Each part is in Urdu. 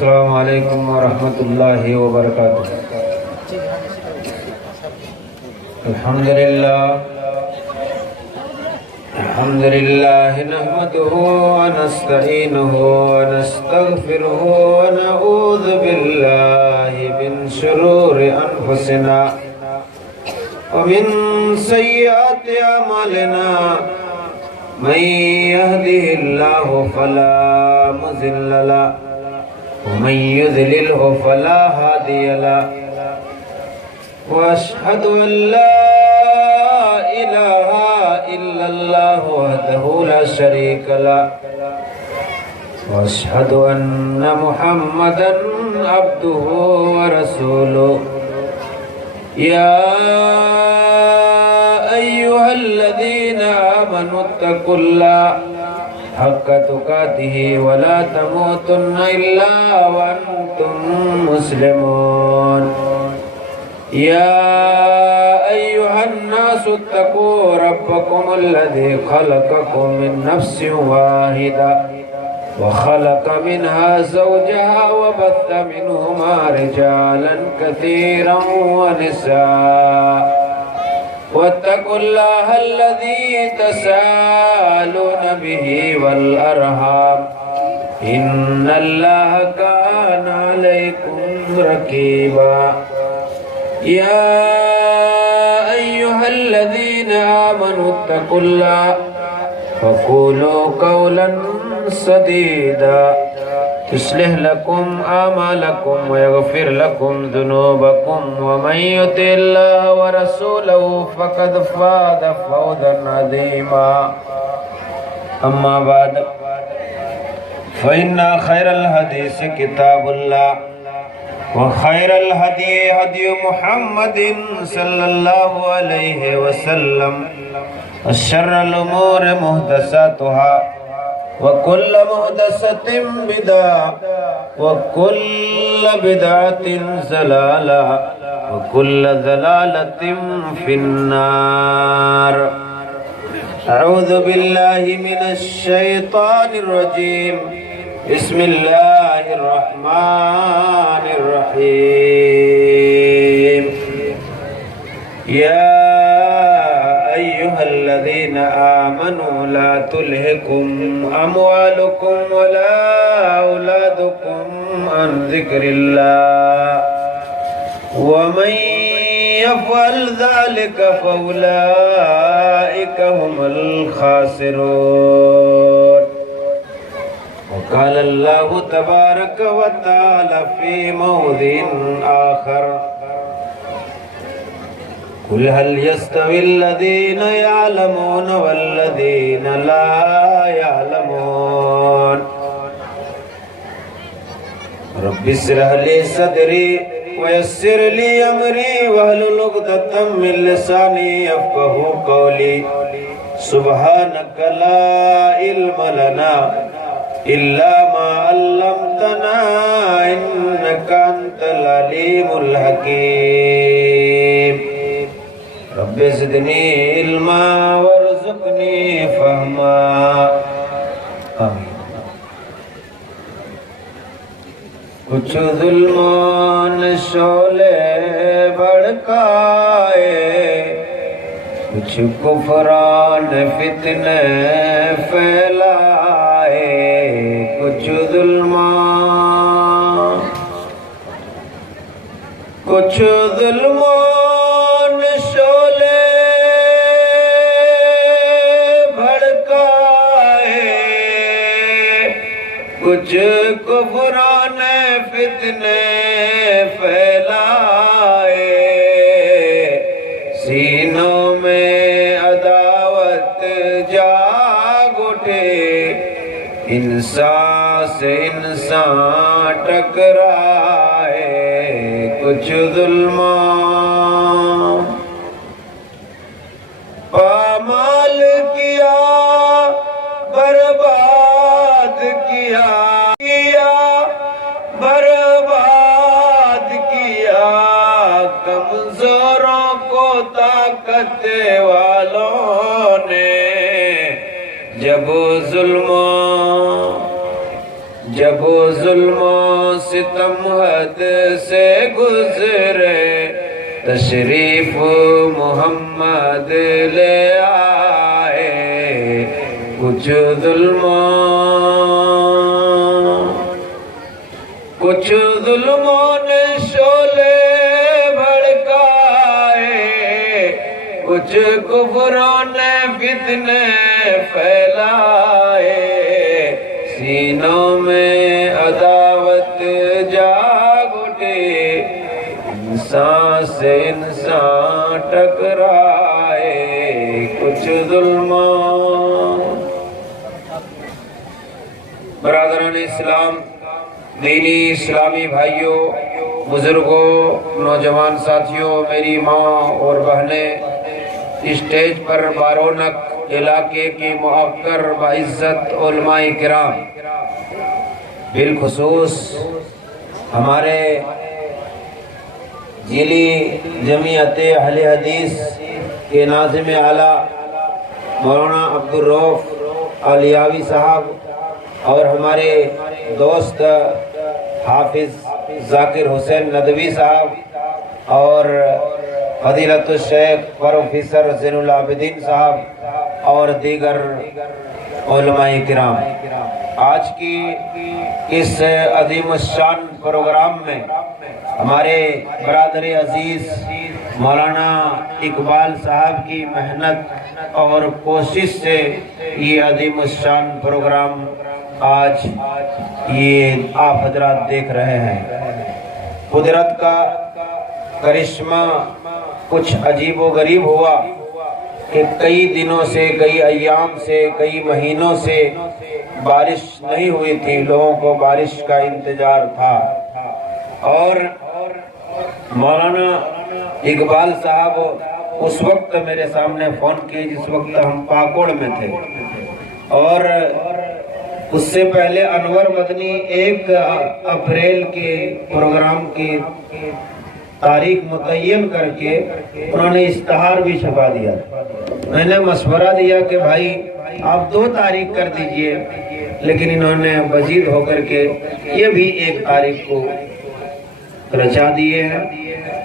السلام علیکم ورحمۃ اللہ وبرکاتہ۔ الحمد للہ نحمده ونستعینه ونستغفره ونعوذ باللہ من شرور انفسنا ومن سیئات اعمالنا من يهده الله فلا مضل له ومن يضلل فلا هادي له واشهد ان لا اله الا الله وحده لا شريك له واشهد ان محمدا عبده ورسوله يا ايها الذين آمنوا اتقوا الله حق تقاته ولا تموتن إلا وأنتم مسلمون يا أيها الناس اتقوا ربكم الذي خلقكم من نفس واحدة وخلق منها زوجها وبث منهما رجالا كثيرا ونساء واتقوا الله الذي تساءلون به والأرحام إن الله كان عليكم رقيبا يا أيها الذين آمنوا اتقوا الله وقولوا قولا سديدا يصلح لكم أعمالكم ويغفر لكم ذنوبكم ومن يطع الله ورسوله فقد فاز فوزا عظيما أما بعد فإن خير الحديث كتاب الله وخير الهدي هدي محمد صلى الله عليه وسلم الشر الأمور محدثاتها وكل محدثة بدعة وكل بدعة ضلالة وكل ضلالة في النار أعوذ بالله من الشيطان الرجيم بسم الله الرحمن الرحيم يا أيها الذين آمنوا لا تلهكم أموالكم ولا أولادكم عن ذكر الله ومن يفعل ذلك فأولئك هم الخاسرون وقال الله تبارك وتعالى في موضع آخر قل هل يستوي الذين يعلمون والذين لا يعلمون رب اشرح لي صدري ويسر لي أمري واحلل عقدة من لساني يفقهوا قولي سبحانك لا علم لنا إلا ما علمتنا إنك أنت العليم الحكيم رب زدنی علما وارزقنی فہما آمین۔ کچھ ظلموں نے شعلے بھڑکائے کچھ کفران فتنے پھیلائے کچھ ظلموں کچھ کفران فتنے پھیلائے سینوں میں عداوت جاگ اٹھے انسان سے انسان ٹکرائے کچھ ظلموں پامال کیا برباد کیا برباد کیا کمزوروں کو طاقت والوں نے جب ظلموں جب ظلم و ستم حد سے گزرے تشریف محمد لے آئے کچھ ظلموں نے شعلے بھڑکائے کچھ کفروں نے فتنے پھیلائے سینوں میں عداوت جاگ اٹھی انسان سے انسان ٹکرائے کچھ ظلموں برادران اسلام دینی اسلامی بھائیوں بزرگوں نوجوان ساتھیوں میری ماں اور بہنیں اسٹیج پر بارونق علاقے کی معقر باعزت علماء کرام بالخصوص ہمارے ضلعی جمعیت اہل حدیث کے ناظم اعلیٰ مولانا عبدالرؤف علیاوی صاحب اور ہمارے دوست حافظ ذاکر حسین ندوی صاحب اور فضیلت الشیخ پروفیسر زین العابدین صاحب اور دیگر علماء کرام آج کی اس عظیم الشان پروگرام میں ہمارے برادر عزیز مولانا اقبال صاحب کی محنت اور کوشش سے یہ عظیم الشان پروگرام آج یہ آپ حضرات دیکھ رہے ہیں قدرت کا کرشمہ کچھ عجیب و غریب ہوا کہ کئی دنوں سے کئی ایام سے کئی مہینوں سے بارش نہیں ہوئی تھی لوگوں کو بارش کا انتظار تھا اور مولانا اقبال صاحب اس وقت میرے سامنے فون کیے جس وقت ہم پاکوڑ میں تھے اور اس سے پہلے انور مدنی 1 اپریل کے پروگرام کی تاریخ متعین کر کے انہوں نے اشتہار بھی چھپا دیا میں نے مشورہ دیا کہ بھائی آپ 2 تاریخ کر دیجئے لیکن انہوں نے مزید ہو کر کے یہ بھی 1 تاریخ کو رچا دیے ہیں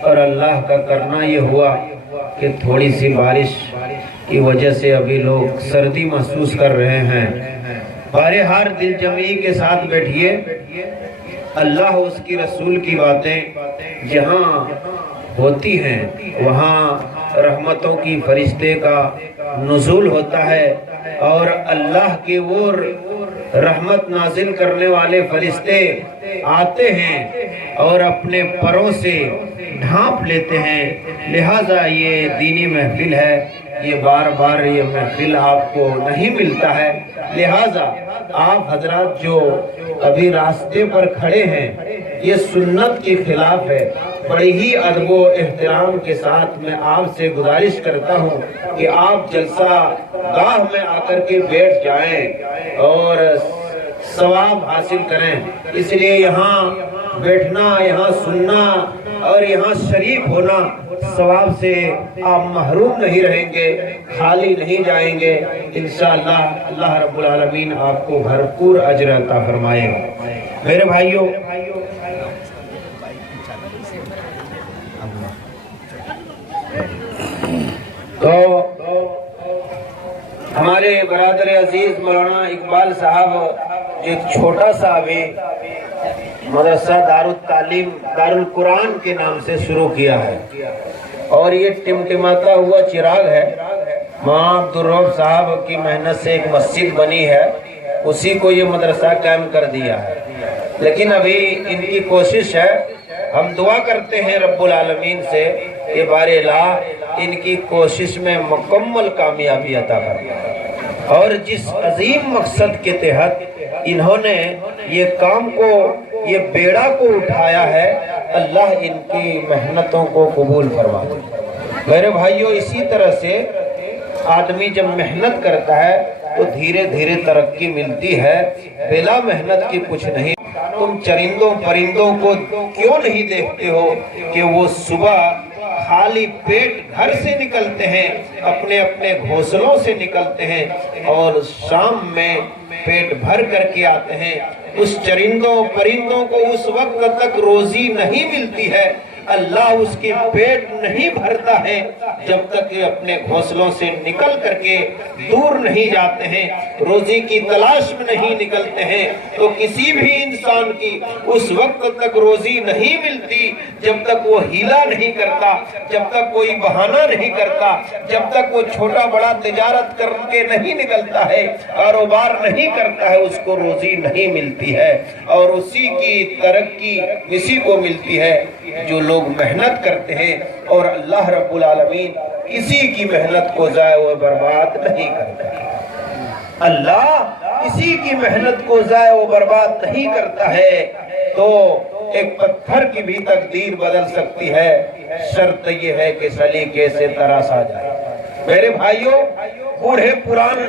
اور اللہ کا کرنا یہ ہوا کہ تھوڑی سی بارش کی وجہ سے ابھی لوگ سردی محسوس کر رہے ہیں بہرحال دل جمعی کے ساتھ بیٹھیے اللہ اس کی رسول کی باتیں جہاں ہوتی ہیں وہاں رحمتوں کی فرشتے کا نزول ہوتا ہے اور اللہ کے وہ رحمت نازل کرنے والے فرشتے آتے ہیں اور اپنے پروں سے ڈھانپ لیتے ہیں لہٰذا یہ دینی محفل ہے یہ بار بار یہ محفل آپ کو نہیں ملتا ہے لہٰذا آپ حضرات جو ابھی راستے پر کھڑے ہیں یہ سنت کے خلاف ہے بڑی ہی ادب و احترام کے ساتھ میں آپ سے گزارش کرتا ہوں کہ آپ جلسہ گاہ میں آ کر کے بیٹھ جائیں اور ثواب حاصل کریں اس لیے یہاں بیٹھنا یہاں سننا اور یہاں شریک ہونا ثواب سے آپ محروم نہیں رہیں گے خالی نہیں جائیں گے انشاءاللہ اللہ رب العالمین آپ کو بھرپور اجر عطا فرمائے گا میرے بھائیوں تو ہمارے برادر عزیز مولانا اقبال صاحب ایک چھوٹا سا بھی مدرسہ دارالتعلیم دارالقرآن کے نام سے شروع کیا ہے اور یہ ٹمٹماتا ہوا چراغ ہے مولانا عبدالرؤف صاحب کی محنت سے ایک مسجد بنی ہے اسی کو یہ مدرسہ قائم کر دیا ہے لیکن ابھی ان کی کوشش ہے ہم دعا کرتے ہیں رب العالمین سے کہ بار الہ ان کی کوشش میں مکمل کامیابی عطا فرمائے اور جس عظیم مقصد کے تحت انہوں نے یہ کام کو یہ بیڑا کو اٹھایا ہے اللہ ان کی محنتوں کو قبول فرمائے میرے بھائیوں اسی طرح سے آدمی جب محنت کرتا ہے تو دھیرے دھیرے ترقی ملتی ہے بلا محنت کی کچھ نہیں تم چرندوں پرندوں کو کیوں نہیں دیکھتے ہو کہ وہ صبح خالی پیٹ گھر سے نکلتے ہیں، اپنے اپنے گھونسلوں سے نکلتے ہیں اور شام میں پیٹ بھر کر کے آتے ہیں، اس چرندوں پرندوں کو اس وقت تک روزی نہیں ملتی ہے، اللہ اس کے پیٹ نہیں بھرتا ہے جب تک کہ اپنے گھونسلوں سے نکل کر کے دور نہیں جاتے ہیں، روزی کی تلاش میں نہیں نکلتے ہیں۔ تو کسی بھی انسان کی اس وقت تک روزی نہیں ملتی جب تک وہ ہیلا نہیں کرتا، جب تک کوئی بہانہ نہیں کرتا، جب تک وہ چھوٹا بڑا تجارت کر کے نہیں نکلتا ہے، کاروبار نہیں کرتا ہے، اس کو روزی نہیں ملتی ہے۔ اور اسی کی ترقی اسی کو ملتی ہے جو لوگ محنت کرتے ہیں، اور اللہ رب العالمین کسی کی محنت کو ضائع و برباد نہیں کرتا۔ اللہ کسی کی محنت کو ضائع و برباد نہیں کرتا ہے۔ تو ایک پتھر کی بھی تقدیر بدل سکتی ہے، شرط یہ ہے کہ سلیقے سے تراشا جائے۔ میرے بھائیوں، بوڑھے پرانے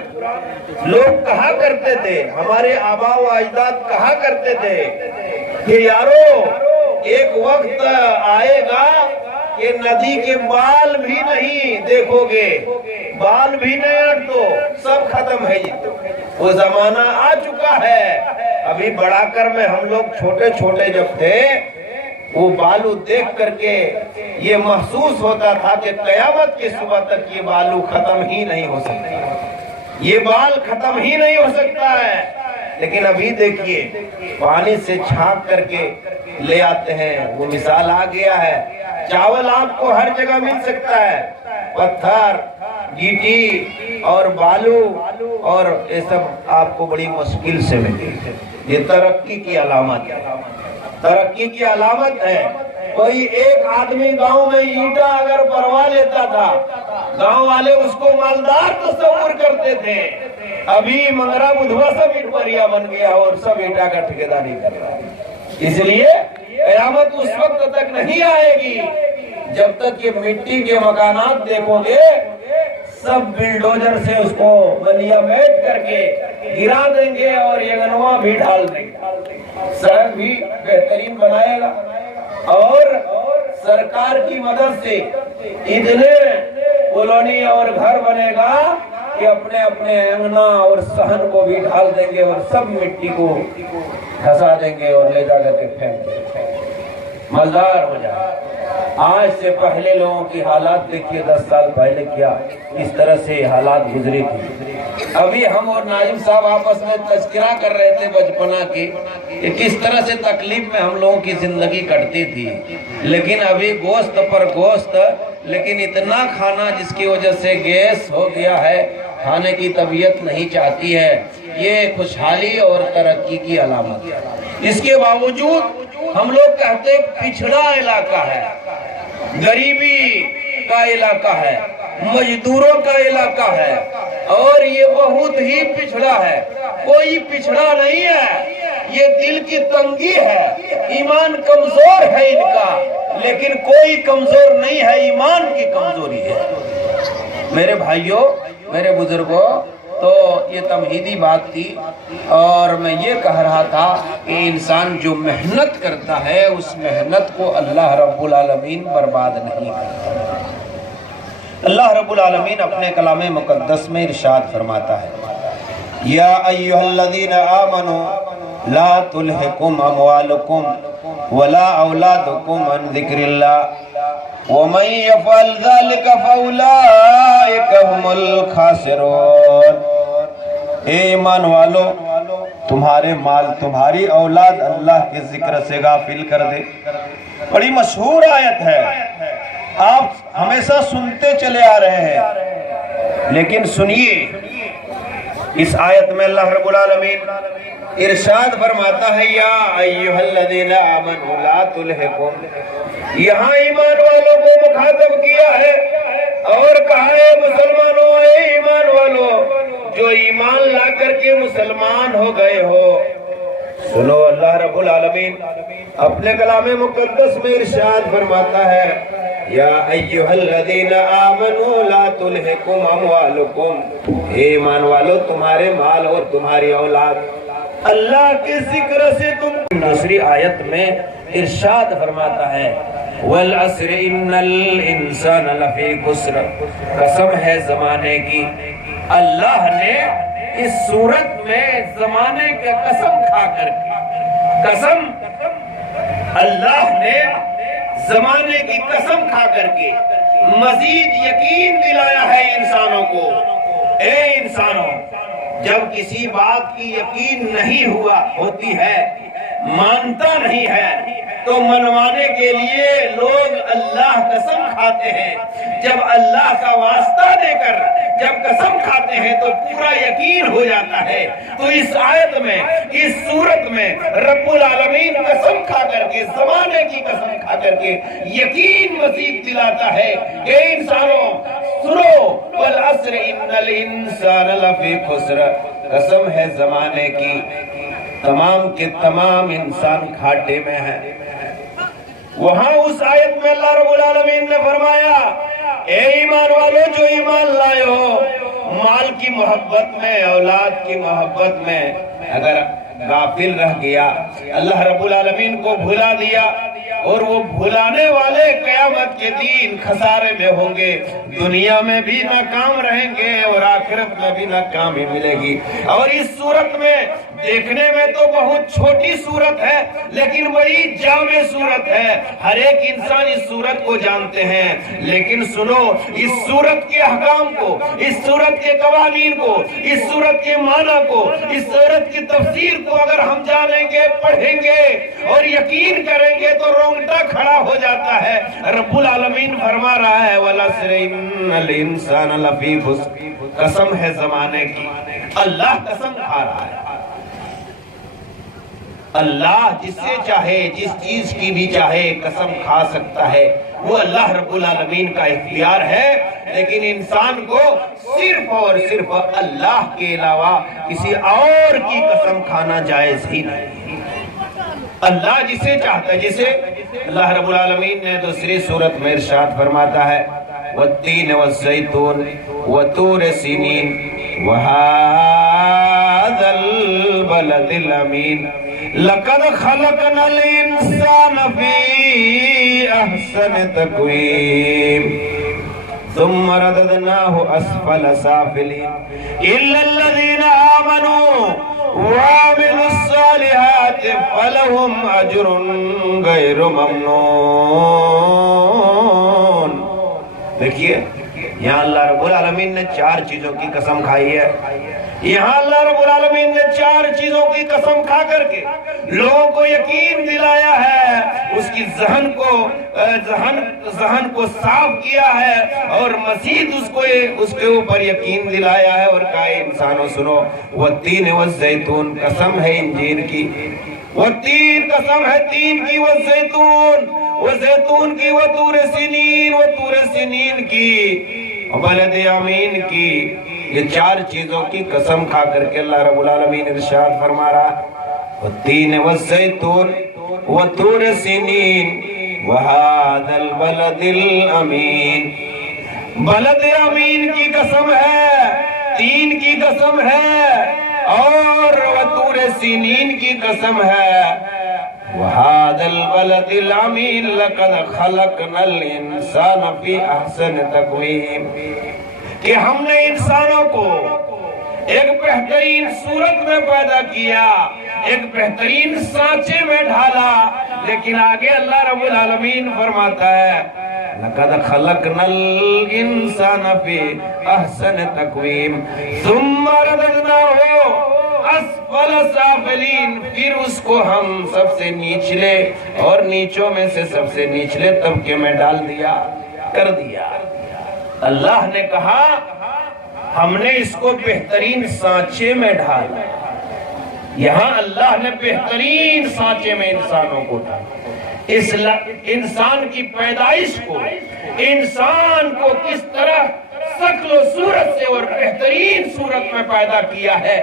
لوگ کہا کرتے تھے، ہمارے آبا و اجداد کہا کرتے تھے کہ یارو ایک وقت آئے گا کہ ندی کے بال بھی نہیں دیکھو گے، بال بھی نہیں تو سب ختم ہے۔ وہ زمانہ آ چکا ہے۔ ابھی بڑا کر میں ہم لوگ چھوٹے چھوٹے جب تھے، وہ بالو دیکھ کر کے یہ محسوس ہوتا تھا کہ قیامت کی صبح تک یہ بالو ختم ہی نہیں ہو سکتا، یہ بال ختم ہی نہیں ہو سکتا ہے۔ لیکن ابھی دیکھیے پانی سے چھانک کر کے لے آتے ہیں، وہ مثال آ گیا ہے۔ چاول آپ کو ہر جگہ مل سکتا ہے، پتھر گیٹی اور بالو اور یہ سب آپ کو بڑی مشکل سے ملے۔ یہ ترقی کی علامت ہے، ترقی کی علامت ہے۔ کوئی ایک آدمی گاؤں میں اینٹا اگر بھروا لیتا تھا، گاؤں والے اس کو مالدار تصور کرتے تھے۔ ابھی منگرا بدھوا سب اینٹ بریا بن گیا اور سب اینٹا کا ٹھیکیداری کر رہا ہے۔ اس لیے قیامت اس وقت تک نہیں آئے گی جب تک کہ مٹی کے مکانات دیکھو گے سب بلڈوزر سے اس کو بلیا بیٹھ کر کے گرا دیں گے اور یگنوا بھی ڈال دیں گے، سڑک بھی بہترین بنائے گا، اور سرکار کی مدد سے اتنے کالونی اور گھر بنے گا کہ اپنے اپنے انگنا اور صحن کو بھی ڈال دیں گے اور سب مٹی کو دھسا دیں گے اور لے جا کر کے پھینک دیں گے، مالدار ہو جائے۔ آج سے پہلے لوگوں کی حالات دیکھیے، 10 سال پہلے کیا اس طرح سے حالات گزری تھی۔ ابھی ہم اور ناظم صاحب آپس میں تذکرہ کر رہے تھے بچپنا کی کہ کس طرح سے تکلیف میں ہم لوگوں کی زندگی کٹتی تھی، لیکن ابھی گوشت پر گوشت، لیکن اتنا کھانا جس کی وجہ سے گیس ہو گیا ہے، کھانے کی طبیعت نہیں چاہتی ہے۔ یہ خوشحالی اور ترقی کی علامت ہے۔ اس کے باوجود ہم لوگ کہتے ہیں پچھڑا علاقہ ہے، غریبی کا علاقہ ہے، مزدوروں کا علاقہ ہے، اور یہ بہت ہی پچھڑا ہے۔ کوئی پچھڑا نہیں ہے، یہ دل کی تنگی ہے، ایمان کمزور ہے ان کا، لیکن کوئی کمزور نہیں ہے، ایمان کی کمزوری ہے۔ میرے بھائیوں، میرے بزرگوں، تو یہ تمہیدی بات تھی، اور میں یہ کہہ رہا تھا کہ انسان جو محنت کرتا ہے اس محنت کو اللہ رب العالمین برباد نہیں کرتا۔ اللہ رب العالمین اپنے کلام مقدس میں ارشاد فرماتا ہے، یا ایھا الذین آمنوا لا تلھکم اموالکم ولا اولادکم عن ذکر اللہ وَمَنْ يَفْعَلْ ذَلِكَ فَأُولَئِكَ هُمُ الْخَاسِرُونَ۔ اے ایمان والو، تمہارے مال تمہاری اولاد اللہ کے ذکر سے غافل کر دے۔ بڑی مشہور آیت ہے، آپ ہمیشہ سنتے چلے آ رہے ہیں، لیکن سنیے اس آیت میں اللہ رب العالمین ارشاد فرماتا ہے، یا ایھا الذین آمنوا لا تلھکم۔ یہاں ایمان والوں کو مخاطب کیا ہے اور کہا ہے مسلمانوں، اے ایمان والو جو ایمان لا کر کے مسلمان ہو گئے ہو، سنو اللہ رب العالمین اپنے کلام مقدس میں ارشاد فرماتا ہے، یا ایھا الذین آمنوا لا تلھکم اموالکم۔ اے ایمان والو، تمہارے مال اور تمہاری اولاد اللہ کے ذکر سے تم۔ دوسری آیت میں ارشاد فرماتا ہے، والعصر ان الانسان لفی خسر، قسم ہے زمانے کی۔ اللہ نے اس صورت میں زمانے کا قسم کھا کر کے، قسم اللہ نے زمانے کی قسم کھا کر کے مزید یقین دلایا ہے انسانوں کو۔ اے انسانوں، جب کسی بات کی یقین نہیں ہوتی ہے، مانتا نہیں ہے، تو منوانے کے لیے لوگ اللہ قسم کھاتے ہیں۔ جب اللہ کا واسطہ دے کر جب قسم کھاتے ہیں تو پورا یقین ہو جاتا ہے۔ تو اس آیت میں، اس صورت میں رب العالمین قسم کھا کر کے، زمانے کی قسم کھا کر کے یقین مزید دلاتا ہے کہ انسانوں سنو، والعصر ان الانسان لفی خسر، قسم ہے زمانے کی، تمام کے تمام انسان گھاٹے میں ہیں۔ وہاں اس آیت میں اللہ رب العالمین نے فرمایا، اے ایمان والو جو ایمان لائے ہو، مال کی محبت میں، اولاد کی محبت میں اگر غافل رہ گیا، اللہ رب العالمین کو بھلا دیا، اور وہ بھلانے والے قیامت کے دن خسارے میں ہوں گے، دنیا میں بھی ناکام رہیں گے اور آخرت میں بھی ناکامی ملے گی۔ اور اس صورت میں دیکھنے میں تو بہت چھوٹی صورت ہے، لیکن بڑی جامع صورت ہے۔ ہر ایک انسان اس صورت کو جانتے ہیں، لیکن سنو، اس صورت کے احکام کو، اس صورت کے قوانین کو، اس صورت کے معنی کو، اس صورت کی تفسیر کو اگر ہم جانیں گے، پڑھیں گے اور یقین کریں گے تو رونگٹا کھڑا ہو جاتا ہے۔ رب العالمین فرما رہا ہے، وَالْعَصْرِ إِنَّ الْإِنسَانَ لَفِي خُسْرٍ، قسم ہے زمانے کی۔ اللہ قسم کھا رہا ہے۔ اللہ جس سے چاہے، جس چیز کی بھی چاہے قسم کھا سکتا ہے، وہ اللہ رب العالمین کا اختیار ہے، لیکن انسان کو صرف اور صرف اللہ کے علاوہ کسی اور کی قسم کھانا جائز ہی نہیں۔ اللہ جسے چاہتا ہے، جسے اللہ رب العالمین نے دوسری سورت میں ارشاد فرماتا ہے، والتین والزیتون وطور سینین وہذا البلد الامین لقد خلقنا الانسان فی احسن تقویم ثم رددناه اسفل سافلین الا الذین آمنوا وعملوا الصالحات فلهم اجر غیر ممنون۔ دیکھیے، یہاں اللہ رب العالمین نے 4 چیزوں کی قسم کھائی ہے۔ یہاں اللہ رب العالمین نے 4 چیزوں کی قسم کھا کر کے لوگوں کو یقین دلایا ہے، اس کی ذہن کو صاف کیا ہے، اور مزید اس کے اوپر یقین دلایا ہے، اور کہا انسانوں سنو، والتین والزیتون، قسم ہے انجیر کی، والتین قسم ہے تین کی، والزیتون والزیتون کی، وطور سنین وطور سنین کی، بلد امین کی۔ یہ 4 چیزوں کی قسم کھا کر کے اللہ رب العالمین ارشاد فرما رہا، والتین والزیتون وطور سنین وہذا البلد الامین۔ بلد امین کی قسم ہے، تین کی قسم ہے، اور وطور سنین کی قسم ہے، وَهَذَا الْبَلَدِ الْأَمِينِ لَقَدْ خَلَقْنَا الْإِنسَانَ فِي أَحْسَنِ تَقْوِيمٍ، کہ ہم نے انسانوں کو ایک بہترین صورت میں پیدا کیا، ایک بہترین سانچے میں ڈھالا، لیکن آگے اللہ رب العالمین فرماتا ہے، لَقَدْ خَلَقْنَا الْإِنسَانَ فِي أَحْسَنِ تَقْوِيمٍ ثُمَّ رَدَدْنَاهُ اسفل سافلین، پھر اس کو ہم سب سے نیچلے اور نیچوں میں سے سب سے نیچلے طبقے میں ڈال دیا، کر دیا۔ اللہ نے کہا ہم نے اس کو بہترین سانچے میں ڈالا۔ یہاں اللہ نے بہترین سانچے میں انسانوں کو ڈالا۔ انسان کی پیدائش کو، انسان کو کس طرح شکل و صورت سے اور بہترین صورت میں پیدا کیا ہے،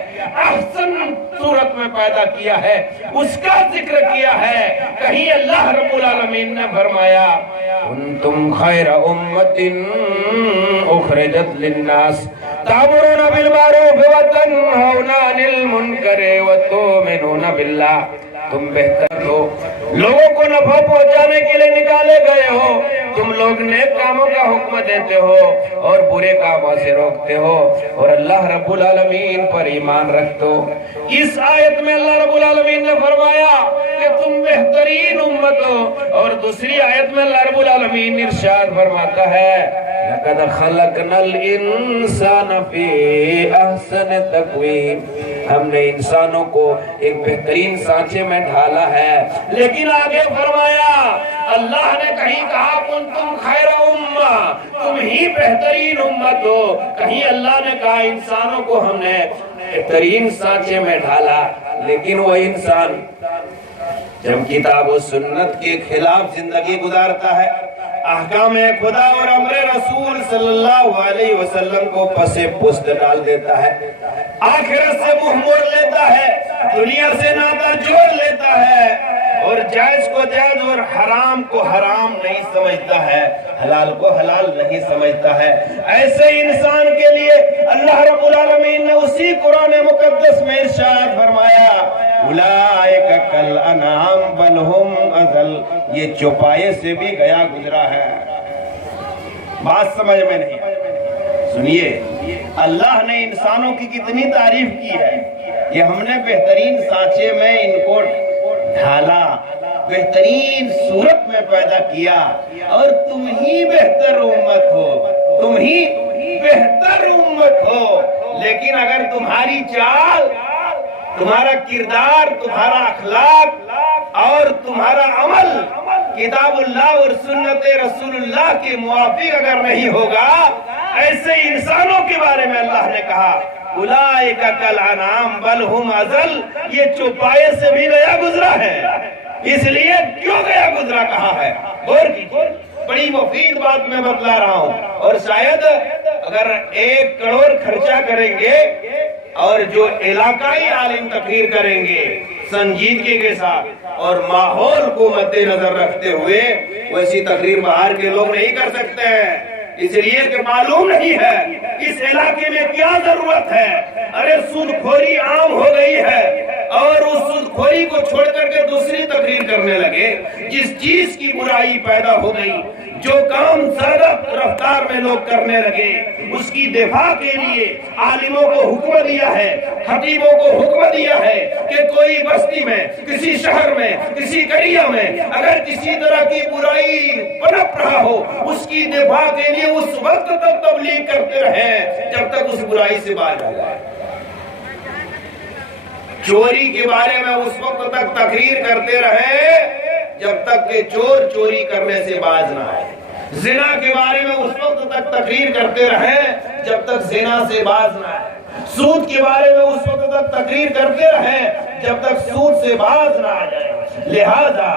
احسن صورت میں پیدا کیا ہے، اس کا ذکر کیا ہے۔ کہیں اللہ رب العالمین نے فرمایا، کنتم خیر امت اخرجت للناس تأمرون بالمعروف وتنهون عن المنکر وتؤمنون باللہ، تم بہتر ہو، لوگوں کو نفع پہنچانے کے لیے نکالے گئے ہو، تم لوگ نیک کاموں کا حکم دیتے ہو اور برے کاموں سے روکتے ہو اور اللہ رب العالمین پر ایمان رکھتے ہو۔ اس آیت میں اللہ رب العالمین نے فرمایا کہ تم بہترین امت ہو، اور دوسری آیت میں اللہ رب العالمین ارشاد فرماتا ہے لَقَدْ خَلَقْنَا الْإِنسَانَ فِي أَحْسَنِ تَقْوِيمٍ، ہم نے انسانوں کو ایک بہترین سانچے میں ڈھالا ہے۔ لیکن آگے فرمایا اللہ نے کہیں کہا کنتم خیر امہ، تم ہی بہترین امت ہو، کہیں اللہ نے کہا انسانوں کو ہم نے بہترین سانچے میں ڈھالا۔ لیکن وہ انسان جب کتاب و سنت کے خلاف زندگی گزارتا ہے، احکام خدا اور امر رسول صلی اللہ علیہ وسلم کو پس پشت ڈال دیتا ہے، آخرت سے منہ موڑ لیتا ہے، دنیا سے ناطہ جوڑ لیتا ہے، اور جائز کو جائز اور حرام کو حرام نہیں سمجھتا ہے، حلال کو حلال نہیں سمجھتا ہے، ایسے انسان کے لیے اللہ رب العالمین نے اسی قرآن مقدس میں ارشاد فرمایا اولئک کالانعام بل ہم اضل، یہ چوپائے سے بھی گیا گزرا ہے۔ بات سمجھ میں نہیں آئی؟ سنیے، اللہ نے انسانوں کی کتنی تعریف کی ہے کہ ہم نے بہترین سانچے میں ان کو ڈھالا، بہترین صورت میں پیدا کیا، اور تم ہی بہتر امت ہو، تم ہی بہتر امت ہو۔ لیکن اگر تمہاری چال، تمہارا کردار، تمہارا اخلاق اور تمہارا عمل کتاب اللہ اور سنت رسول اللہ کے موافق اگر نہیں ہوگا، ایسے انسانوں کے بارے میں اللہ نے کہا اولئک کالانعام بل ہم اضل، یہ چوپائے سے بھی گیا گزرا ہے۔ اس لیے کیوں گیا گزرا کہا ہے؟ غور کیجیے، بڑی مفید بات میں بتلا رہا ہوں، اور شاید اگر 1 کروڑ خرچہ کریں گے اور جو علاقائی عالم تقریر کریں گے سنجیدگی کے ساتھ اور ماحول کو مد نظر رکھتے ہوئے، ویسی تقریر باہر کے لوگ نہیں کر سکتے ہیں، اس لیے کہ معلوم نہیں ہے اس علاقے میں کیا ضرورت ہے۔ ارے سود خوری عام ہو گئی ہے، اور اس سود خوری کو چھوڑ کر کے دوسری تقریر کرنے لگے، جس چیز کی برائی پیدا ہو گئی، جو کام زیادہ رفتار میں لوگ کرنے لگے، اس کی دفاع کے لیے عالموں کو حکم دیا ہے، خطیبوں کو حکم دیا ہے کہ کوئی بستی میں، کسی شہر میں، کسی قریہ میں اگر کسی طرح کی برائی پنپ رہا ہو، اس کی دفاع کے لیے اس وقت تک تبلیغ کرتے رہیں جب تک اس برائی سے باز آ جائے۔ چوری کے بارے میں اس وقت تک تقریر کرتے رہے جب تک کہ چور چوری کرنے سے باز نہ آئے۔ زنا کے بارے میں اس وقت تک تقریر کرتے رہے جب تک زنا سے باز نہ آئے۔ سود کے بارے میں اس وقت تک تقریر کرتے رہے جب تک سود سے باز نہ آ جائے۔ لہذا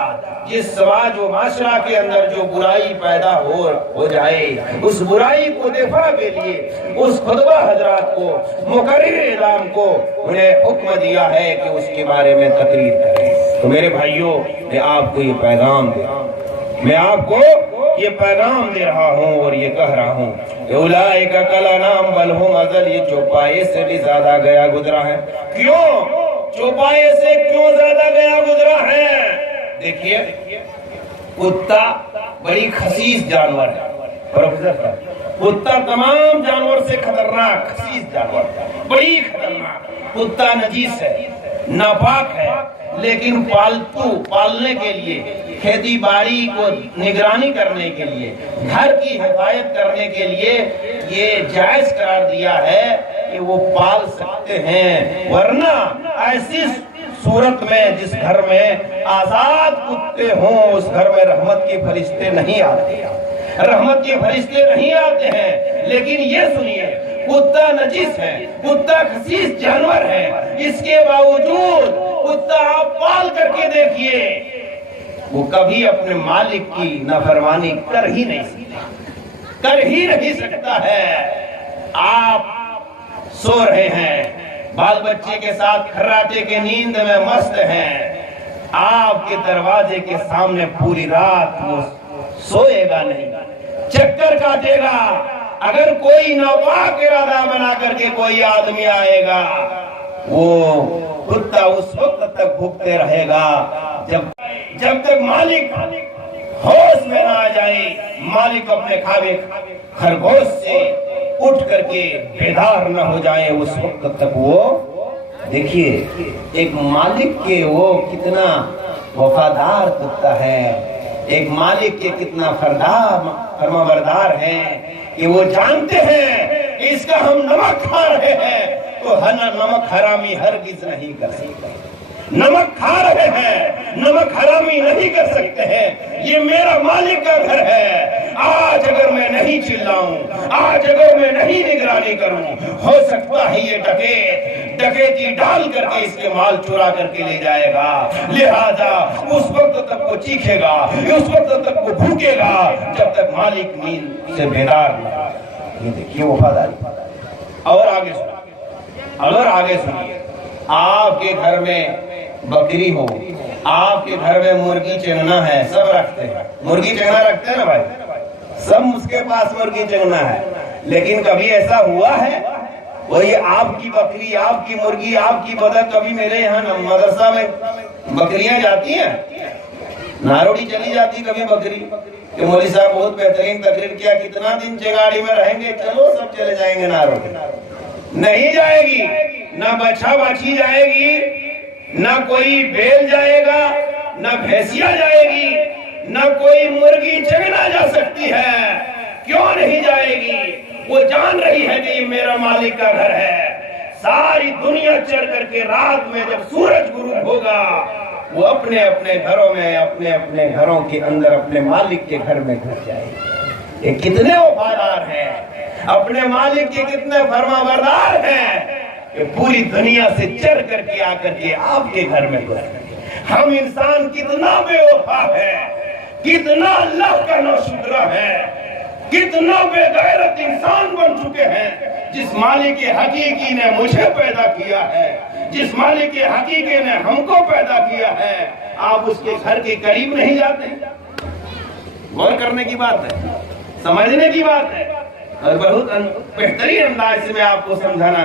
جس سماج و معاشرہ کے اندر جو برائی پیدا ہو جائے، اس برائی کو دفاع کے لیے اس خطبہ حضرات کو، مقرر اعلام کو انہیں حکم دیا ہے کہ اس کے بارے میں تقریر کریں۔ تو میرے بھائیوں، میں آپ کو یہ پیغام دے رہا ہوں، میں آپ کو یہ پیغام دے رہا ہوں اور یہ کہہ رہا ہوں کہ اولئک کالانعام بل ہم اضل، یہ چوپائے سے بھی زیادہ گیا گزرا ہے۔ کیوں؟ چوپائے سے کیوں زیادہ گیا گزرا ہے؟ دیکھیے، کتا بڑی خسیس جانور ہے، پروفیسر صاحب، کتا تمام جانور سے خطرناک خسیس جانور، بڑی خطرناک۔ کتا نجیس ہے، ناپاک ہے، لیکن پالتو پالنے کے لیے، کھیتی باڑی کو نگرانی کرنے کے لیے، گھر کی حفاظت کرنے کے لیے یہ جائز قرار دیا ہے کہ وہ پال سکتے ہیں، ورنہ ایسی صورت میں جس گھر میں آزاد کتے ہوں اس گھر میں رحمت کے فرشتے نہیں آتے، رحمت کے فرشتے نہیں آتے ہیں۔ لیکن یہ سنیے، کتا نجس ہے، کتا خسیس جانور ہے، اس کے باوجود کتا آپ پال کر کے دیکھیے، وہ کبھی اپنے مالک کی نافرمانی کر ہی نہیں سکتا ہے۔ آپ سو رہے ہیں، بال بچے کے ساتھ کھراٹے کے نیند میں مست ہیں، آپ کے دروازے کے سامنے پوری رات وہ سوئے گا نہیں، چکر کاٹے گا، اگر کوئی ناپاک ارادہ بنا کر کے کوئی آدمی آئے گا وہ کتا اس وقت تک بھوکتے رہے گا جب تک مالک ہوش میں نہ آ جائے، مالک اپنے کھاوے خرگوش سے اٹھ کر کے بیدار نہ ہو جائے، اس وقت تک وہ دیکھیے ایک مالک کے وہ کتنا وفادار کتا ہے، ایک مالک کے کتنا فرما بردار ہیں کہ وہ جانتے ہیں کہ اس کا ہم نمک کھا رہے ہیں تو نمک حرامی ہرگز نہیں کر سکتے، نمک کھا رہے ہیں نمک حرامی نہیں کر سکتے ہیں، یہ میرا مالک کا گھر ہے۔ آج اگر میں نہیں چلاؤں، آج اگر میں نہیں نگرانی کروں، ہو سکتا ہے یہ ڈکیتی ڈال کر کے اس کے مال چورا کر کے لے جائے گا، لہذا اس وقت تک وہ چیخے گا، اس وقت تک وہ بھوکے گا جب تک مالک نیند سے بیدار نہ۔ یہ دیکھیے وفاداری۔ اور آگے سنیے، آپ کے گھر میں بکری ہو، آپ کے گھر میں مرغی چنگنا ہے، سب رکھتے ہیں، مرغی چنگنا رکھتے ہیں نا بھائی، سب اس کے پاس مرغی چنگنا ہے، لیکن کبھی ایسا ہوا ہے وہی آپ کی بکری، آپ کی مرغی، آپ کی بدک، کبھی میرے یہاں مدرسہ میں بکریاں جاتی ہیں، ناروڑی چلی جاتی کبھی بکری کہ مولوی صاحب بہت بہترین تقریر کیا، کتنا دن چنگاڑی میں رہیں گے، چلو سب چلے جائیں گے ناروڑی، نہیں جائے گی، نہ بچہ باچھی جائے گی، نہ کوئی بیل جائے گا، نہ بھینسیا جائے گی، نہ کوئی مرغی چگنا جا سکتی ہے۔ کیوں نہیں جائے گی؟ وہ جان رہی ہے کہ یہ میرا مالک کا گھر ہے۔ ساری دنیا چڑھ کر کے رات میں جب سورج غروب ہوگا وہ اپنے اپنے گھروں میں، اپنے اپنے گھروں کے اندر اپنے مالک کے گھر میں گھس جائے گی۔ یہ کتنے وفادار ہیں، اپنے مالک کے کتنے فرما بردار ہیں کہ پوری دنیا سے چڑھ کر کے آ کر کے آپ کے گھر میں گھس۔ ہم انسان کتنا بے وفا ہے، کتنا اللہ کا ناشکرا ہے، کتنا بے غیرت انسان بن چکے ہیں۔ جس مالک حقیقی نے مجھے پیدا کیا ہے، جس مالک حقیقی نے ہم کو پیدا کیا ہے، آپ اس کے گھر کے قریب نہیں جاتے۔ غور کرنے کی بات ہے، سمجھنے کی بات ہے، اور بہت بہترین انداز سے میں آپ کو سمجھانا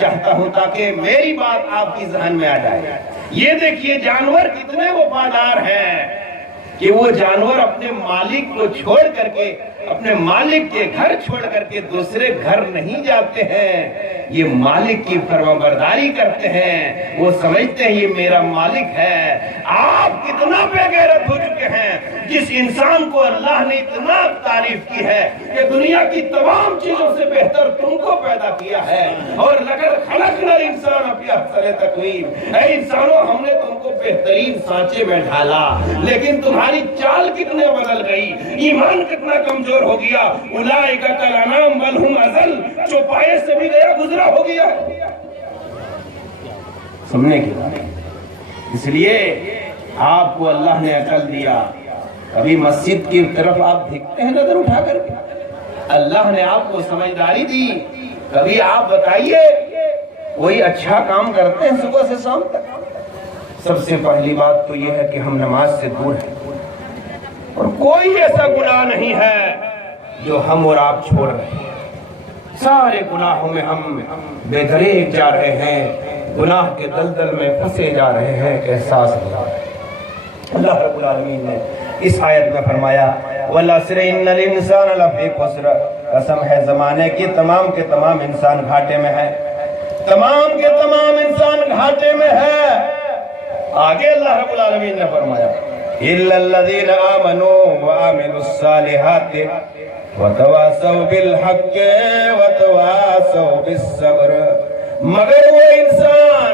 چاہتا ہوں تاکہ میری بات آپ کی ذہن میں آ جائے۔ یہ دیکھیے جانور کتنے وفادار ہیں کہ وہ جانور اپنے مالک کو چھوڑ کر کے، اپنے مالک کے گھر چھوڑ کر کے دوسرے گھر نہیں جاتے ہیں، یہ مالک کی فرما برداری کرتے ہیں، وہ سمجھتے ہیں یہ میرا مالک ہے۔ آپ کتنا بے غیرت ہو چکے ہیں، جس انسان کو اللہ نے اتنا تعریف کی ہے کہ دنیا کی تمام چیزوں سے بہتر تم کو پیدا کیا ہے، اور لقد خلقنا الانسان فی احسن تقویم، اے انسانوں ہم نے تم کو بہترین سانچے میں ڈھالا، لیکن تمہاری چال کتنے بدل گئی، ایمان کتنا کمزور ہو گیا۔ اولئک کالانعام بل ھم اضل، چوپائے سے بھی گیا گزرا ہو گیا۔ سننے کی بات، اس لیے آپ کو اللہ نے عقل دیا۔ ابھی مسجد کی طرف آپ دیکھتے ہیں نظر اٹھا کر کے، اللہ نے آپ کو سمجھداری دی۔ کبھی آپ بتائیے کوئی اچھا کام کرتے ہیں صبح سے شام تک؟ سب سے پہلی بات تو یہ ہے کہ ہم نماز سے دور ہیں، اور کوئی ایسا گناہ نہیں ہے جو ہم اور آپ چھوڑ رہے ہیں۔ سارے گناہوں میں ہم بے دریغ جا رہے ہیں، گناہ کے دلدل میں پھنسے جا رہے ہیں، احساس ہو رہا ہے۔ اللہ رب العالمین نے اس آیت میں فرمایا وَالْعَصْرِ إِنَّ الْإِنسَانَ لَفِي خُسْرٍ، قسم ہے زمانے کی تمام کے تمام انسان گھاٹے میں ہے، تمام کے تمام انسان گھاٹے میں ہے۔ آگے اللہ رب العالمین نے فرمایا إِلَّا الَّذِينَ آمَنُوا وَعَمِلُوا الصَّالِحَاتِ وَتَوَاصَوْا بِالْحَقِّ وَتَوَاصَوْا بِالصَّبْرِ، مگر وہ انسان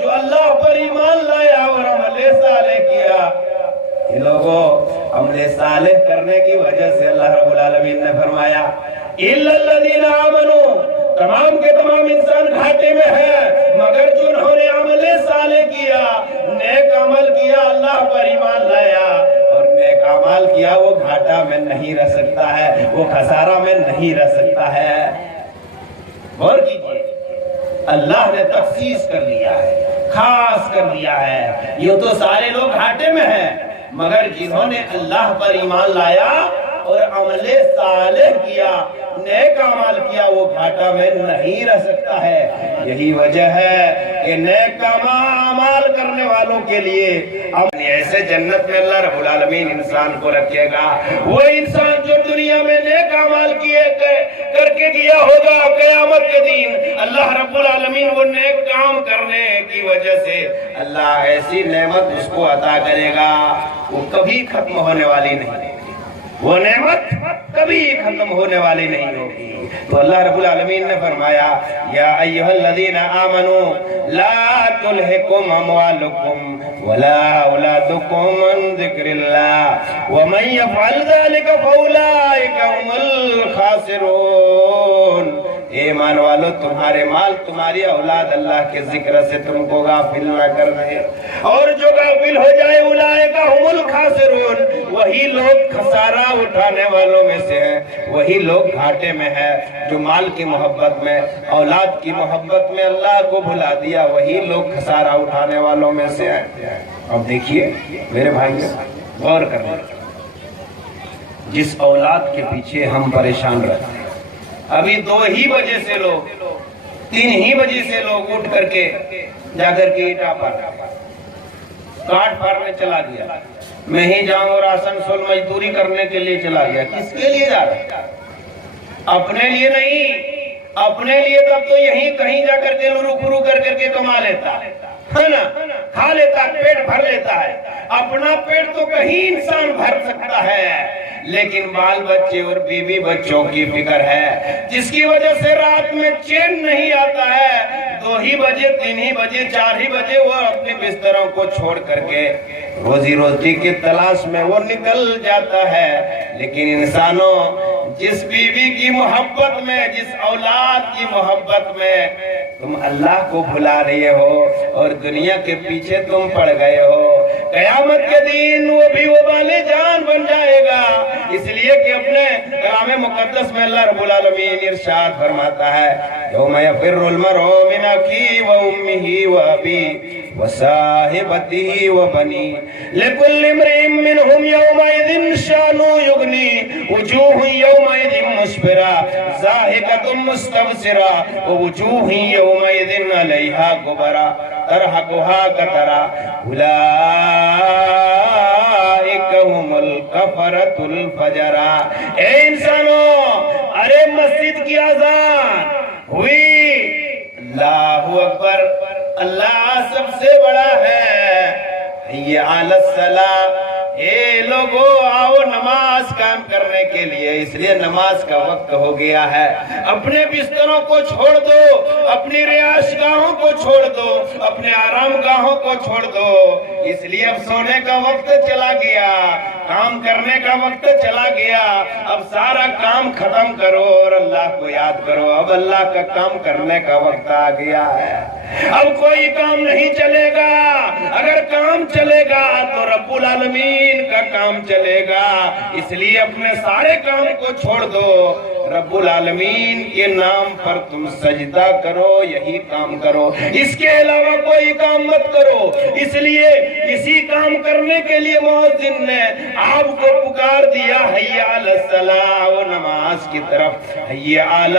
جو اللہ پر ایمان لایا اور عمل صالح کیا۔ یہ لوگوں عمل صالح کرنے کی وجہ سے اللہ رب العالمین نے فرمایا إِلَّا الَّذِينَ آمَنُوا، تمام کے تمام انسان گھاٹے میں ہے، مگر جنہوں نے عمل صالح کیا، نیک عمل کیا، اللہ پر ایمان لایا اور نیک عمل کیا، وہ گھاٹا میں نہیں رہ سکتا ہے، وہ خسارہ میں نہیں رہ سکتا ہے۔ غور کیجئے، اللہ نے تخصیص کر لیا ہے، خاص کر لیا ہے۔ یہ تو سارے لوگ گھاٹے میں ہیں، مگر جنہوں نے اللہ پر ایمان لایا اور عمل صالح کیا، نیک عمل کیا، وہ گھاٹا میں نہیں رہ سکتا ہے۔ یہی وجہ ہے کہ نیک اعمال کرنے والوں کے لیے ایسے جنت میں اللہ رب العالمین انسان کو رکھے گا، وہ انسان جو دنیا میں نیک اعمال کیے کر کے گیا ہوگا، قیامت کے دن اللہ رب العالمین وہ نیک کام کرنے کی وجہ سے اللہ ایسی نعمت اس کو عطا کرے گا، وہ کبھی ختم ہونے والی نہیں، وہ نعمت کبھی ختم ہونے والی نہیں ہوگی۔ تو اللہ رب العالمین نے فرمایا یا ایھا الذین آمنوا لا تلہکم اموالکم ولا اولادکم عن ذکر اللہ ومن یفعل ذلک فاولئک هم الخاسرون۔ اے ایمان والو، تمہارے مال تمہاری اولاد اللہ کے ذکر سے تم کو غافل نہ کر دے، اور جو غافل ہو جائے اولئک هم الخاسرون، وہی لوگ خسارہ اٹھانے والوں میں سے ہیں، وہی لوگ گھاٹے میں ہے جو مال کی محبت میں، اولاد کی محبت میں اللہ کو بھلا دیا، وہی لوگ خسارہ اٹھانے والوں میں سے ہیں۔ اب دیکھیے میرے بھائیوں، غور کریں، جس اولاد کے پیچھے ہم پریشان رہتے ہیں، ابھی 2 ہی بجے سے لوگ 3 ہی بجے سے لوگ اٹھ کر کے جا کر کے اٹا پر کاٹ پھاڑنے چلا گیا، میں ہی جاؤں اور آسنسول مزدوری کرنے کے لیے چلا گیا۔ کس کے لیے جا رہا ہے؟ اپنے لیے نہیں، اپنے لیے تب تو یہیں کہیں جا کر کے رکرو کر کر کے کما لیتا ہے نا، کھا لیتا، پیٹ بھر لیتا ہے۔ اپنا پیٹ تو کہیں انسان بھر سکتا ہے، لیکن بال بچے اور بیوی بچوں کی فکر ہے، جس کی وجہ سے رات میں چین نہیں آتا ہے۔ 2 ہی بجے 3 ہی بجے 4 ہی بجے وہ اپنے بستروں کو چھوڑ کر کے روزی روٹی کی تلاش میں وہ نکل جاتا ہے۔ لیکن انسانوں، جس بیوی کی محبت میں، جس اولاد کی محبت میں تم اللہ کو بھلا رہے ہو اور دنیا کے پیچھے تم پڑ گئے ہو، قیامت کے دن وہ بھی وبال جان بن جائے گا۔ اس لیے کہ اپنے کلام مقدس میں اللہ رب العالمین ارشاد فرماتا ہے یوم یفر المرء من اخیہ وامہ وابیہ وصاحبتہ وبنیہ لکل امرئ منہم یومئذ شأن یغنیہ وجوہ یومئذ مسفرہ ضاحکۃ مستبشرہ ووجوہ یومئذ علیہا غبرہ ترہقہا قترہ اولئک هم الکفرۃ الفجرہ۔ اے انسانوں، ارے مسجد کی اذان ہوئی، اللہ اکبر، اللہ سب سے بڑا ہے، حی علی الصلاۃ، اے لوگو آؤ نماز قائم کرنے کے لیے۔ اس لیے نماز کا وقت ہو گیا ہے، اپنے بستروں کو چھوڑ دو، اپنی رہائش گاہوں کو چھوڑ دو، اپنے آرام گاہوں کو چھوڑ دو، اس لیے اب سونے کا وقت چلا گیا، کام کرنے کا وقت چلا گیا، اب سارا کام ختم کرو اور اللہ کو یاد کرو۔ اب اللہ کا کام کرنے کا وقت آ گیا ہے، اب کوئی کام نہیں چلے گا، اگر کام چلے گا تو رب العالمین کا کام چلے گا۔ اس لیے اپنے سارے کام کو چھوڑ دو، رب العالمین کے نام پر تم سجدہ کرو، یہی کام کرو، اس کے علاوہ کوئی کام مت کرو۔ اس لیے اسی کام کرنے کے لیے مؤذن نے آپ کو پکار دیا، حی علی الصلاۃ، و نماز کی طرف، حی علی